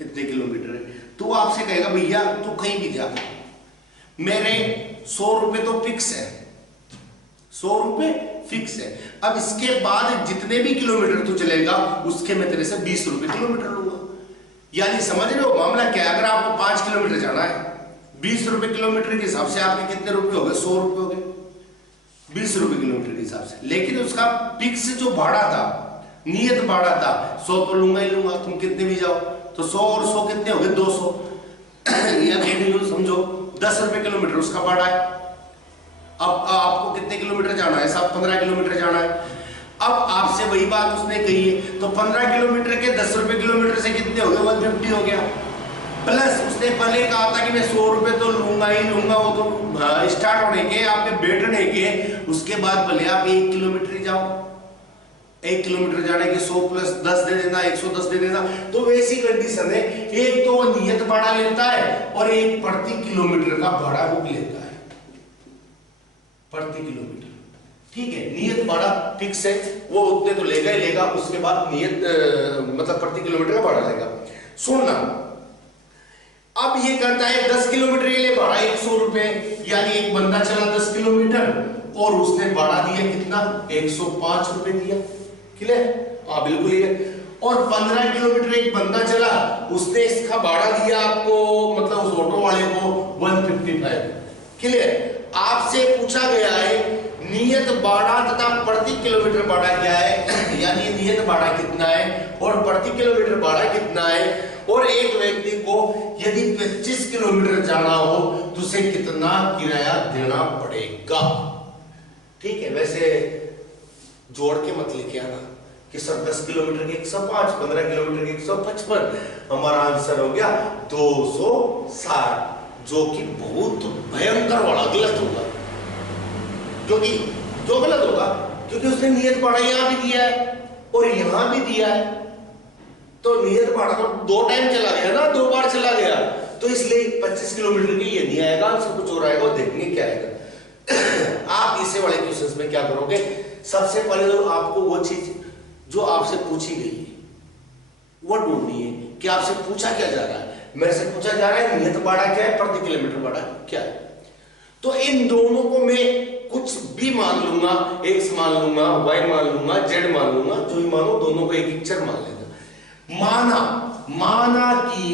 इतने किलोमीटर है, तो आपसे कहेगा भैया तू कहीं भी जा, मेरे 100 रुपए तो फिक्स है, 100 रुपए फिक्स है। अब इसके बाद जितने भी किलोमीटर तू चलेगा उसके मैं तेरे से 20 रुपए किलोमीटर लूंगा। यानी समझ रहे हो मामला क्या है, अगर आपको 5 किलोमीटर जाना है, 20 रुपए किलोमीटर के हिसाब से आपके कितने रुपए हो गए, 100 रुपए हो गए, 20 रुपए किलोमीटर के हिसाब से। लेकिन उसका फिक्स जो भाड़ा था, नियत भाड़ा था, 100 तो लूंगा ही लूंगा, तुम कितने भी जाओ, तो 100 और 100 कितने हो गए, 200 या समझो 10 रुपए किलोमीटर उसका भाड़ा है। अब आपको कितने किलोमीटर जाना है साहब? 15 किलोमीटर जाना है। अब आपसे वही बात उसने कही है, तो 15 किलोमीटर के 10 रुपए किलोमीटर से कितने हो गए? 150 हो गया। प्लस उसने पहले कहा था कि मैं 100 रुपए तो लूंगा ही लूंगा, वो तो स्टार्ट होने के, आपके बैठने के, उसके बाद भले आप 1 किलोमीटर ही जाओ, 1 किलोमीटर जाने के 100 प्लस 10 दे देना, 110 दे देना। तो वैसी कंडीशन है, एक तो वो नियत भाड़ा लेता है और एक प्रति किलोमीटर का भाड़ा वो लेता है, प्रति किलोमीटर। ठीक है, नियत भाड़ा फिक्स है, वो उतने तो लेगा ही लेगा, उसके बाद नियत मतलब प्रति किलोमीटर का भाड़ा लेगा। सुनना, अब ये कहता है 10 किलोमीटर के लिए भाड़ा 100 रुपए, यानी एक बंदा चला 10 किलोमीटर और उसने भाड़ा दिया कितना? 105 रुपए दिया। क्लियर? हाँ बिल्कुल ही है। और 15 किलोमीटर एक बंदा चला, उसने इसका भाड़ा दिया आपको, मतलब उस ऑटो वाले को 155। क्लियर? आपसे पूछा गया है नियत भाड़ा तथा प्रति किलोमीटर भाड़ा क्या है, यानी नियत भाड़ा कितना है और प्रति किलोमीटर भाड़ा कितना है, और एक व्यक्ति को यदि 25 किलोमीटर जाना हो तो उसे कितना किराया देना पड़ेगा। ठीक है, वैसे जोड़ के मत लिखे आना कि सर 10 किलोमीटर के 105, 15 किलोमीटर के 155, हमारा आंसर हो गया 260, जो कि बहुत भयंकर वाला गलत होगा, क्योंकि जो गलत होगा क्योंकि उसने नियत भाड़ा यहां भी दिया है और यहां भी दिया है, तो नियत भाड़ा तो 2 टाइम चला गया ना, 2 बार चला गया, तो इसलिए 25 किलोमीटर की ये नहीं आएगा, आंसर कुछ और आएगा, देखेंगे क्या आएगा। आप इसे वाले क्वेश्चंस में क्या करोगे? सबसे पहले तो आपको वो चीज जो आपसे पूछी गई है वो ढूंढनी है कि आपसे पूछा क्या जा रहा है। मेरे से पूछा जा रहा है नियत भाड़ा क्या है, प्रति किलोमीटर भाड़ा क्या है, तो इन दोनों को मैं कुछ भी मान लूंगा, x मान लूंगा, y मान लूंगा, z मान लूंगा, जो भी मानो दोनों को एक अक्षर मान लेना। माना कि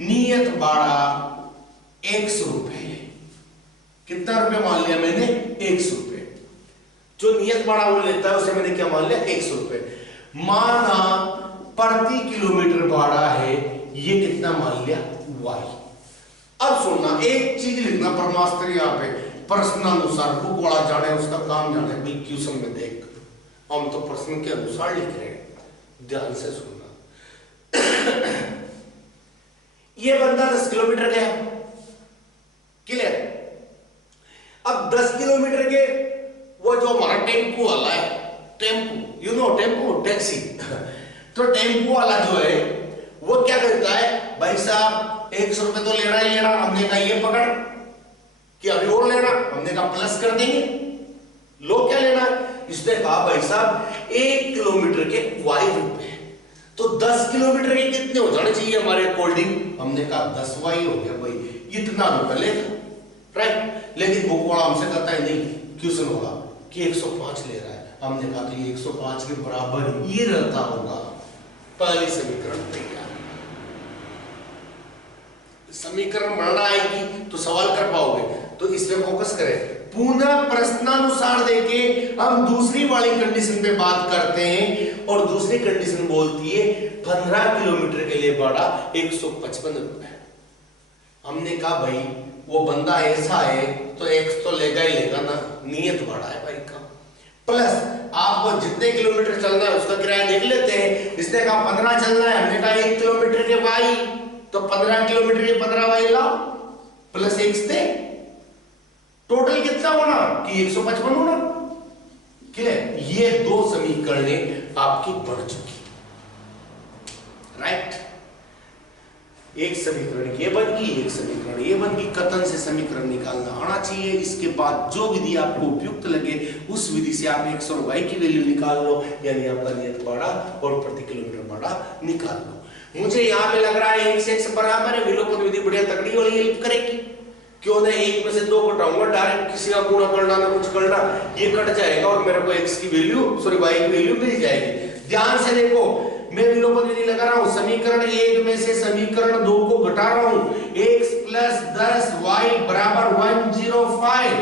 नियत भाड़ा 100 रुपए है। कितना रुपए मान लिया मैंने? 100 रुपए। जो नियत भाड़ा वो लेता है उसे मैंने क्या मान लिया? 100 रुपए। माना प्रति किलोमीटर भाड़ा है, ये कितना मान लिया? y। अब सुनना, एक चीज लिखना परमास्तर यहाँ पे, प्रश्नानुसार, बुक वाला जाने उसका काम जाने, भाई क्वेश्चन में देख, हम तो प्रश्न के अनुसार लिख रहे हैं, ध्यान से सुनना। ये बंदा 10 किलोमीटर गया, क्लियर? अब 10 किलोमीटर के वो जो हमारा टेम्पो वाला है, tempo, you know tempo, taxi, तो टेम्पो वाला जो है वो क्या करता है? भाई साहब 100 रुपए तो लेना ही लेना, हमने कहा ये पकड़ कि अभी और लेना, हमने कहा प्लस कर देंगे, लो क्या लेना? इसने कहा भाई साहब 1 किलोमीटर के y रुपए, तो 10 किलोमीटर के कितने हो जाने चाहिए हमारे अकॉर्डिंग? हमने कहा 10 y हो गया भाई, इतना रुपए लेगा, राइट? लेकिन बुक वाला हमसे कहता है नहीं, क्वेश्चन होगा कि 105 ले रहा है, हमने कहा तो ये 105 के बराबर ही रहता होगा। पहली समीकरण तैयार। समीकरण बनना आएगी तो सवाल कर पाओगे, तो इस पे फोकस करें। पुनः प्रश्नानुसार देके हम दूसरी वाली कंडीशन पे बात करते हैं, और दूसरी कंडीशन बोलती है 15 किलोमीटर के लिए भाड़ा 155 रुपए। हमने कहा भाई वो बंदा ऐसा है तो x तो लेगा ही लेगा ना, नियत भाड़ा है भाई का, प्लस आपको जितने किलोमीटर चलना है उसका किराया देख लेते हैं। इसने कहा 15 चलना है, हमने कहा 1 किलोमीटर के भाई, तो 15 किलोमीटर के 15 वाई लाओ प्लस x दे, टोटल कितना होना कि 155 होना। क्लियर? ये 2 समीकरणें आपकी बन चुकी, राइट? एक समीकरण ये बन गई, एक समीकरण ये बन गई। कथन से समीकरण निकालना आना चाहिए। इसके बाद जो विधि आपको उपयुक्त लगे उस विधि से आप x और y की वैल्यू निकाल लो, यानी आपका नियत भाड़ा और प्रति किलोमीटर भाड़ा निकाल लो। मुझे यहाँ पे लग रहा है x बराबर है, विलोपन विधि बढ़िया तगड़ी वाली हेल्प करेगी। क्यों ना 1 में से 2 घटाऊंगा, डायरेक्ट किसी का गुणा करना ना कुछ करना, ये कट जाएगा और मेरे को x की वैल्यू सॉरी y की वैल्यू मिल जाएगी। ध्यान से देखो, मैं विलोपन विधि लगा रहा हूं, समीकरण 1 में से समीकरण 2 को घटा रहा हूं। x प्लस 10y बराबर 105,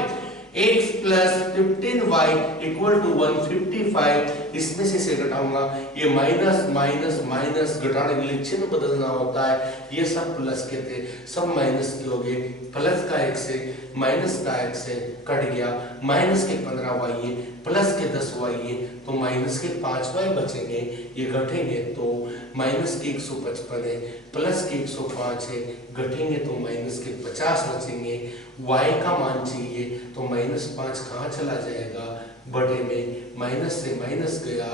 x plus 15y equal to 155, इसमें से इसे घटाऊंगा, ये माइनस माइनस माइनस घटाने के लिए चिन्ह बदलना होता है, ये सब प्लस के थे, सब माइनस के हो गए, प्लस का 1 से माइनस का 1 से कट गया, माइनस के 15y है प्लस के 10y है तो माइनस के 5y बचेंगे, ये घटेंगे तो माइनस के 155 है प्लस के 105 है, घटेंगे तो माइनस के 50 बचेंगे, y का मान चाहिए तो -5 कहाँ चला जाएगा, बटे में माइनस से माइनस गया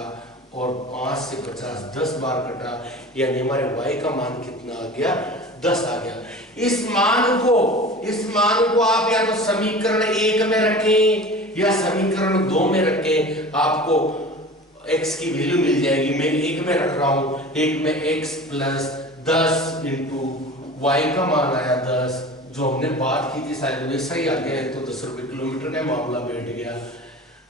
और 5 से 50 10 बार कटा, यानी हमारे y का मान कितना आ गया, 10 आ गया। इस मान को आप या तो समीकरण 1 में रखें या समीकरण 2 में रखें, आपको x की वैल्यू मिल जाएगी। मैं 1 में रख रहा हूं, 1 में x प्लस 10 इंटू y का मान आया 10, जो हमने बात की थी शायद वैसा ही आ गया है, तो 10 रुपए किलोमीटर का मामला बैठ गया।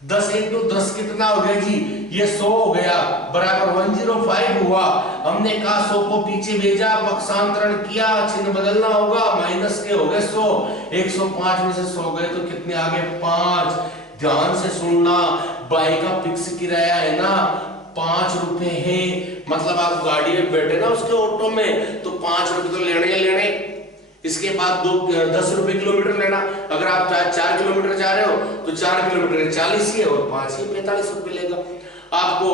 10 इंटू 10 कितना हो गया जी, ये 100 हो गया, बराबर 105 हुआ। हमने कहा 100 को पीछे भेजा, पक्षांतरण किया, चिन्ह बदलना होगा, माइनस के हो गए 100, 105 में से 100 गए तो कितने आ गए, 5। ध्यान से सुनना, बाइक का फिक्स किराया है ना 5 रुपए है, मतलब आप गाड़ी में बैठे ना उसके ऑटो में तो 5 रुपए तो लेने। इसके बाद 10 रुपए किलोमीटर लेना, अगर आप 4 किलोमीटर जा रहे हो तो 4 किलोमीटर 40 ही है और 5 ही 45 रुपए लेगा। आपको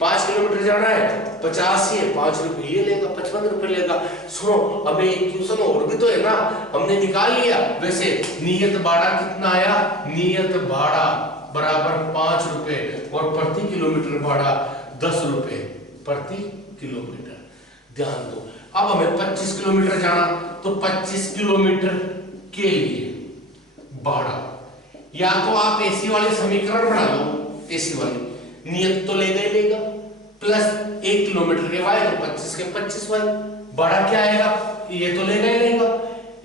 5 किलोमीटर जाना है 50 ही है, 5 रुपए ये लेगा, 55 रुपए लेगा। सुनो, अबे एक क्वेश्चन और भी तो है ना, हमने निकाल लिया। वैसे नियत भाड़ा कितना आया, नियत भाड़ा बराबर 5 रुपए और प्रति किलोमीटर भाड़ा 10 रुपए प्रति किलोमीटर। ध्यान दो, अब हमें 25 किलोमीटर जाना तो 25 किलोमीटर के लिए भाड़ा, या तो आप एसी वाले समीकरण बना लो, एसी वाली नियत तो लेगा ही लेगा, प्लस 1 किलोमीटर के वाई तो 25 के 25 वाई, भाड़ा क्या आएगा, ये तो लेगा ही लेगा,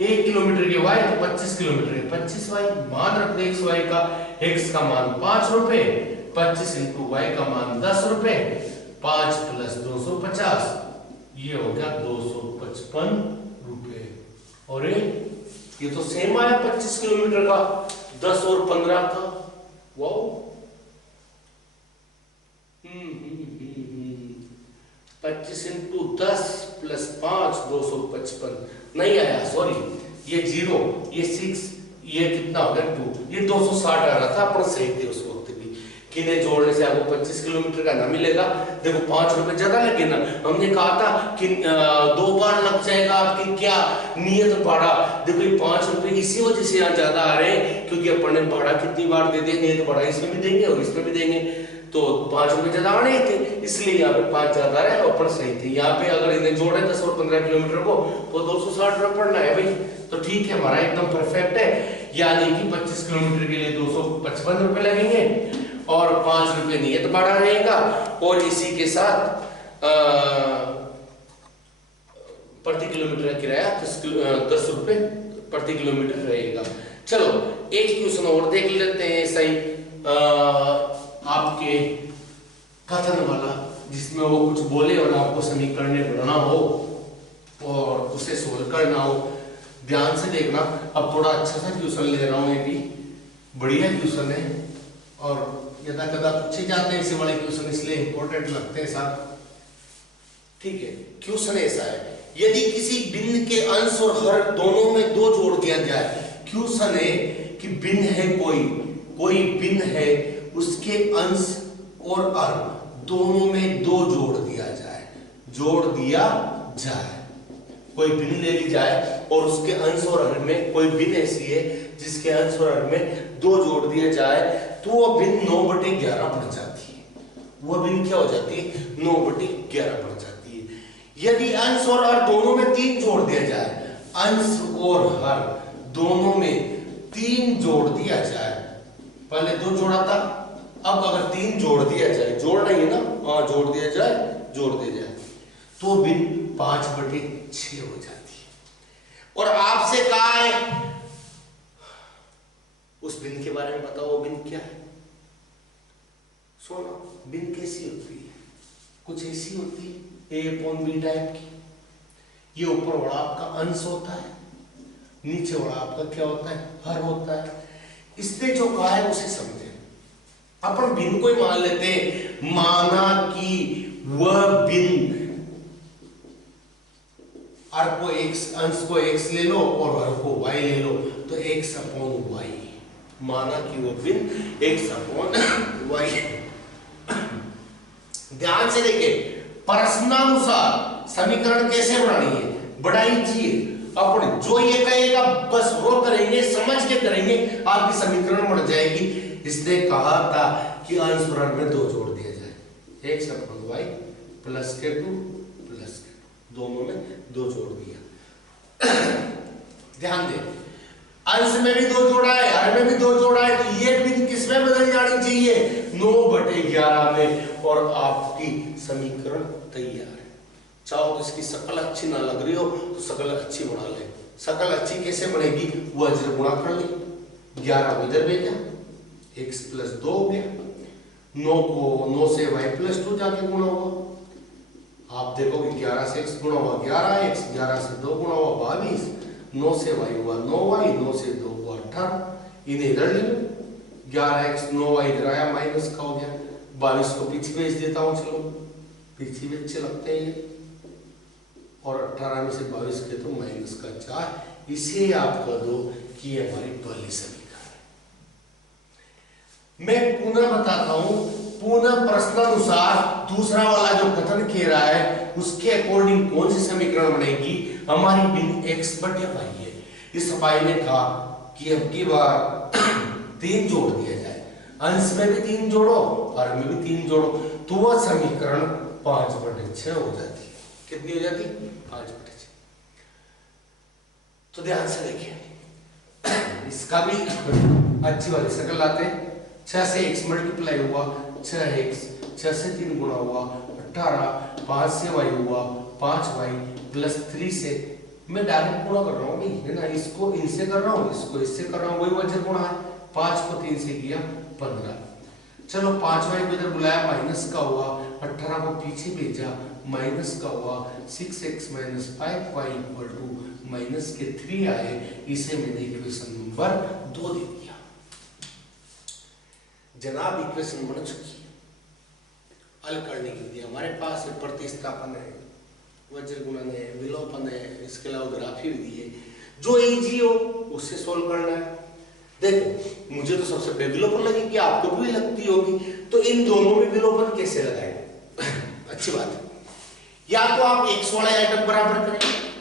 1 किलोमीटर के वाई तो 25 किलोमीटर के 25 वाई। मान रख दो x y का, x का मान 5 रुपए, 25 इंटू y का मान 10 रुपए, 5 प्लस 250, ये हो गया 255 रुपए। और ये तो सेम आया 25 किलोमीटर का, 10 और 15 था। वाओ, 25 इंटू 10 प्लस 5 255 नहीं आया, सॉरी ये 0, ये 6, ये कितना हो गया 2, ये 260 आ रहा था, अपन सही थे उस वक्त भी। किन्हें जोड़ने से आपको 25 किलोमीटर का ना मिलेगा। देखो 5 रुपए ज्यादा लगे ना, हमने कहा था कि 2 बार लग जाएगा आपकी क्या, नियत भाड़ा। देखो ये 5 रुपए इसी वजह से यहाँ ज्यादा आ रहे हैं क्योंकि अपन ने भाड़ा कितनी बार दे दिया, नियत भाड़ा इसमें भी देंगे और इसमें भी देंगे, तो 5 रुपए ज्यादा आने थे, इसलिए यहाँ पे 5 ज्यादा आ रहे हैं, अपन सही थे। यहाँ पे अगर इन्हें जोड़े 10 और 15 किलोमीटर को तो 260 रुपए पड़ना है भाई, तो ठीक है, हमारा एकदम परफेक्ट है। यानी कि 25 किलोमीटर के लिए 255 रुपए लगेंगे और 5 रुपए नियत भाड़ा रहेगा, और इसी के साथ प्रति किलोमीटर का किराया 10 रुपए प्रति किलोमीटर रहेगा। चलो एक क्वेश्चन और देख लेते हैं, सही आपके कथन वाला, जिसमें वो कुछ बोले और आपको समीकरण बनाना हो और उसे सोल्व करना हो। ध्यान से देखना, अब थोड़ा अच्छा सा क्वेश्चन ले रहा हूं, ये भी बढ़िया क्वेश्चन है और यदा कदा पूछे जाते हैं इसे वाले क्वेश्चन, इसलिए इंपॉर्टेंट लगते हैं साहब। ठीक है, क्वेश्चन ऐसा है, यदि किसी भिन्न के अंश और हर दोनों में 2 जोड़ दिया जाए। क्वेश्चन है कि भिन्न है, कोई भिन्न है, उसके अंश और हर दोनों में 2 जोड़ दिया जाए, कोई भिन्न ले ली जाए और उसके अंश और हर में कोई भिन्न ऐसी है जिसके अंश और हर में 2 जोड़ दिया जाए, तो वह भिन्न 9/11 बन जाती है। वह भिन्न क्या हो जाती है, 9/11 बन जाती है। यदि अंश और हर दोनों में 3 जोड़ दिया जाए, अंश और हर दोनों में 3 जोड़ दिया जाए, पहले 2 जोड़ा था, अब अगर 3 जोड़ दिया जाए, जोड़ नहीं है ना, हाँ जोड़ दिया जाए तो भिन्न 5/6 हो जाती है। और आपसे कहा है उस भिन्न के बारे में बताओ, वो भिन्न क्या है। सुनो, भिन्न कैसी होती है, कुछ ऐसी होती है A/B टाइप की। ये ऊपर वाला आपका अंश होता है, नीचे वाला आपका क्या होता है, हर होता है। इसने जो कहा है उसे समझे। अपन भिन्न को ही मान लेते हैं, माना कि वह बिन हर को x, अंश को x ले लो और हर को y ले लो, तो x अपॉन y। माना कि वो बिन x अपॉन y। ध्यान से देखिए, प्रश्नानुसार समीकरण कैसे बनानी है, बढ़ाई चाहिए। अपन जो ये कहेगा बस वो करेंगे, समझ के करेंगे, आपकी समीकरण बन जाएगी। इसने कहा था कि अंश फलन में 2 जोड़ दिया जाए, x upon y plus k2 plus k2, दोनों में 2 जोड़ दिया। ध्यान दे, अंश में भी 2 जोड़ा है, हर में भी 2 जोड़ा है, तो ये बिन किसमें बदल जानी चाहिए, 9/11 में, और आपकी समीकरण तैयार है। चाहो तो इसकी शकल अच्छी ना लग रही हो तो शकल अच्छी बना ले। शकल अच्छी कैसे बनेगी, वो अजर गुणा कर ले, 11 इधर भेजा, x प्लस 2 हो गया, 9 से y प्लस 2 जाके गुणा हुआ। आप देखोगे 11 से x गुणा हुआ 11x, 11 से 2 गुणा हुआ 22, 9 से y हुआ 9y, 9 से 2 हुआ 18। इन्हें इधर ले लो, 11x 9y इधर आया, माइनस का हो गया, 22 को पीछे भेज देता हूँ, चलो पीछे भी अच्छे लगते हैं, और 18 में से 22 के तो माइनस का 4। इसे आप कह दो कि ये हमारी पहली समीकरण है। मैं पुनः बताता हूं, पुनः प्रश्नानुसार दूसरा वाला जो कथन कह रहा है उसके अकॉर्डिंग कौन सी समीकरण बनेगी, हमारी बिन x/y है। इस भाई ने कहा कि अब की बार 3 जोड़ दिया जाए, अंश में भी 3 जोड़ो, हर में भी 3 जोड़ो, तो वह समीकरण 5/6 हो जाती है। कितनी हो जाती, 5/6। तो ध्यान से देखिए, इसका भी अच्छी वाली शकल लाते हैं। 6 से x मल्टीप्लाई हुआ 6x, 6 से 3 गुणा हुआ 18, 5 से y हुआ 5y प्लस 3 से, मैं डायरेक्ट गुणा कर रहा हूँ भाई, है ना, इसको इनसे कर रहा हूँ, इसको इससे कर रहा हूँ, वही वजह गुणा है। 5 को 3 से किया 15, चलो 5y को इधर बुलाया, माइनस का हुआ, 18 को पीछे भेजा, माइनस का हुआ, 6x minus 5y equal to minus के 3 आए। इसे मैंने इक्वेशन नंबर 2 दे दिया। जनाब इक्वेशन बन चुकी है। हल करने के लिए हमारे पास प्रतिस्थापन है, वज्र गुणन है, विलोपन है, इसके अलावा ग्राफी विधि है, जो इजी हो उससे सोल्व करना है। देखो मुझे तो सबसे पहले विलोपन लगेगी, आपको भी लगती होगी, तो इन दोनों में विलोपन कैसे लगाएं? अच्छी बात है, या तो आप x वाले आइटम बराबर करें,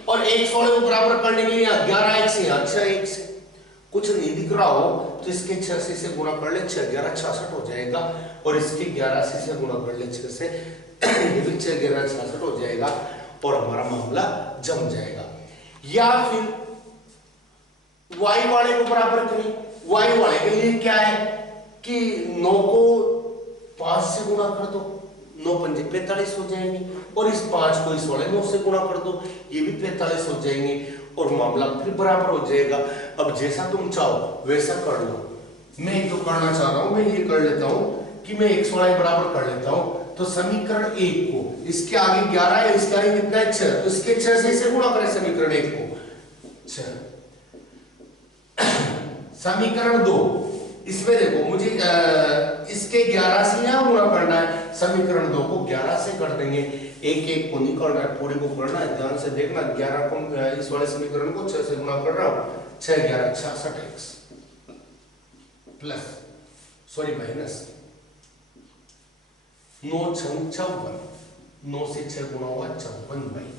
और x वाले को बराबर करने के लिए 11x है, 6x है, कुछ नहीं दिख रहा हो तो इसके 6 से गुणा कर ले, 6 11 66 हो जाएगा, और इसके 11 से गुणा कर ले 6 से, ये भी 6 11 66 हो जाएगा, और हमारा मामला जम जाएगा। या फिर y वाले को बराबर करें, y वाले के लिए क्या है कि 9 को 5 से गुणा कर दो, 9 पंजे 45 हो जाएंगे, और इस 5 को इस वाले 9 से गुणा कर दो, ये भी 45 हो जाएंगे, और मामला फिर बराबर हो जाएगा। अब जैसा तुम चाहो वैसा कर लो। मैं जो करना चाह रहा हूं, मैं ये कर लेता हूं कि मैं x वाले बराबर कर लेता हूं, तो समीकरण 1 को, इसके आगे 11 है, इसके आगे कितना है 6, तो इसके 6 से इसे गुणा करें समीकरण 1 को 6। समीकरण 2, इसमें देखो मुझे इसके 11 से यहां गुणा करना है, समीकरण 2 को 11 से कर देंगे, एक को नहीं करना है, पूरे को करना है। ध्यान से देखना, 11 को इस वाले समीकरण को 6 से गुणा कर रहा हूं, 6 11 66x प्लस सॉरी माइनस 9 6 56, 9 से 6 गुणा हुआ 56 भाई,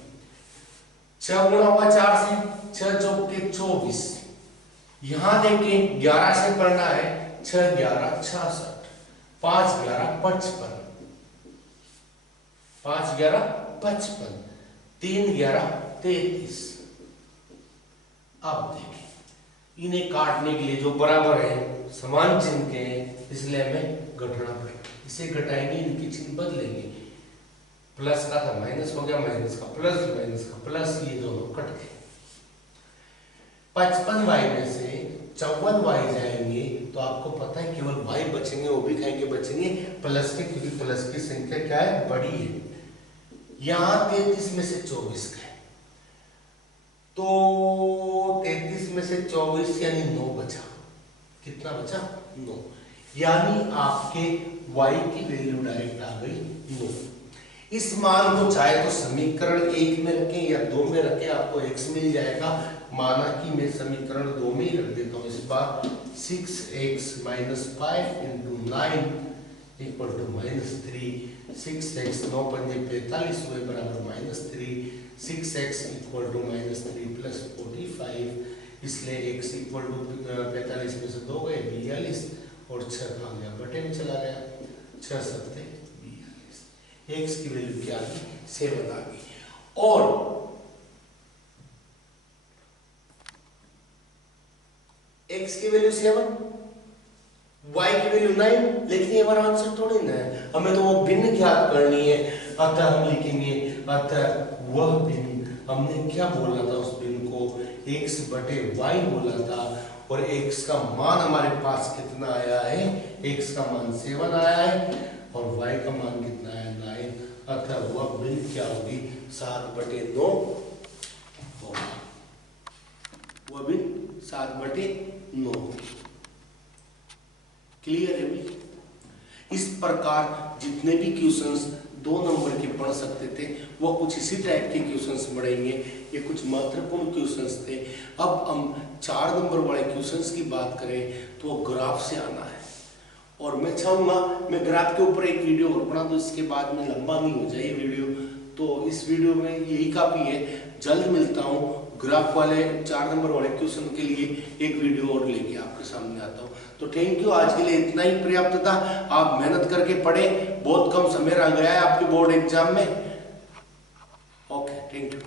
6 गुणा हुआ 4 से, 6 चौक के 24, यहां देखिए 11 से करना है, 6 11 66, 5 11 55, 5 11 55, 3 11 33। अब देखिए इन्हें काटने के लिए जो बराबर है समान चिन्ह के हैं, इसलिए हमें घटाना पड़ेगा। इसे घटाएंगे, इनकी चिन्ह बदलेंगे, प्लस का था माइनस हो गया, माइनस का प्लस, माइनस का प्लस, ये दोनों कट गए। 55y में से 54y जाएंगे, तो आपको पता है केवल y बचेंगे, वो भी खाएंगे बचेंगे प्लस के, क्योंकि प्लस की संख्या क्या है, बड़ी है। यहां 33 में से 24 गए, तो 33 में से 24 यानी 9 बचा। कितना बचा? 9। यानी आपके y की वैल्यू डायरेक्ट आ गई 9। इस मान को चाहे तो समीकरण 1 में रखें या 2 में रखें, आपको x मिल जाएगा। माना कि मैं समीकरण 2 में ही रख देता हूँ इस बार। 6x - 5 × 9 = -3। 6x 9 पंजे 45 हुए बराबर -3। 6x = -3 + 45, इसलिए x = 45 में से 2 गए 42 और 6 कहाँ गया, बटे में चला गया। 6 × 7 = 42। x की वैल्यू क्या आ गई, 7 आ गई। और x की वैल्यू 7, y की वैल्यू 9, लेकिन ये हमारा आंसर थोड़ी ना है, हमें तो वो भिन्न ज्ञात करनी है। अतः हम लिखेंगे अतः वह भिन्न, हमने क्या बोला था उस भिन्न को, x बटे y बोला था, और x का मान हमारे पास कितना आया है, x का मान 7 आया है और y का मान कितना है 9। अतः वह भिन्न क्या होगी, 7/9 होगा। वह भिन्न 7/9। क्लियर है भाई? इस प्रकार जितने भी क्वेश्चंस 2 नंबर के पढ़ सकते थे वो कुछ इसी टाइप के क्वेश्चंस पढ़ेंगे। ये कुछ महत्वपूर्ण क्वेश्चंस थे। अब हम 4 नंबर वाले क्वेश्चंस की बात करें तो वो ग्राफ से आना है, और मैं चाहूंगा मैं ग्राफ के ऊपर एक वीडियो और बना दूं, इसके बाद में लंबा नहीं हो जाए वीडियो, तो इस वीडियो में यही काफी है। जल्द मिलता हूँ, ग्राफ वाले 4 नंबर वाले क्वेश्चन के लिए एक वीडियो और लेके आपके सामने आता हूँ। तो थैंक यू, आज के लिए इतना ही पर्याप्त था। आप मेहनत करके पढ़े, बहुत कम समय रह गया है आपके बोर्ड एग्जाम में। Okay, thank you.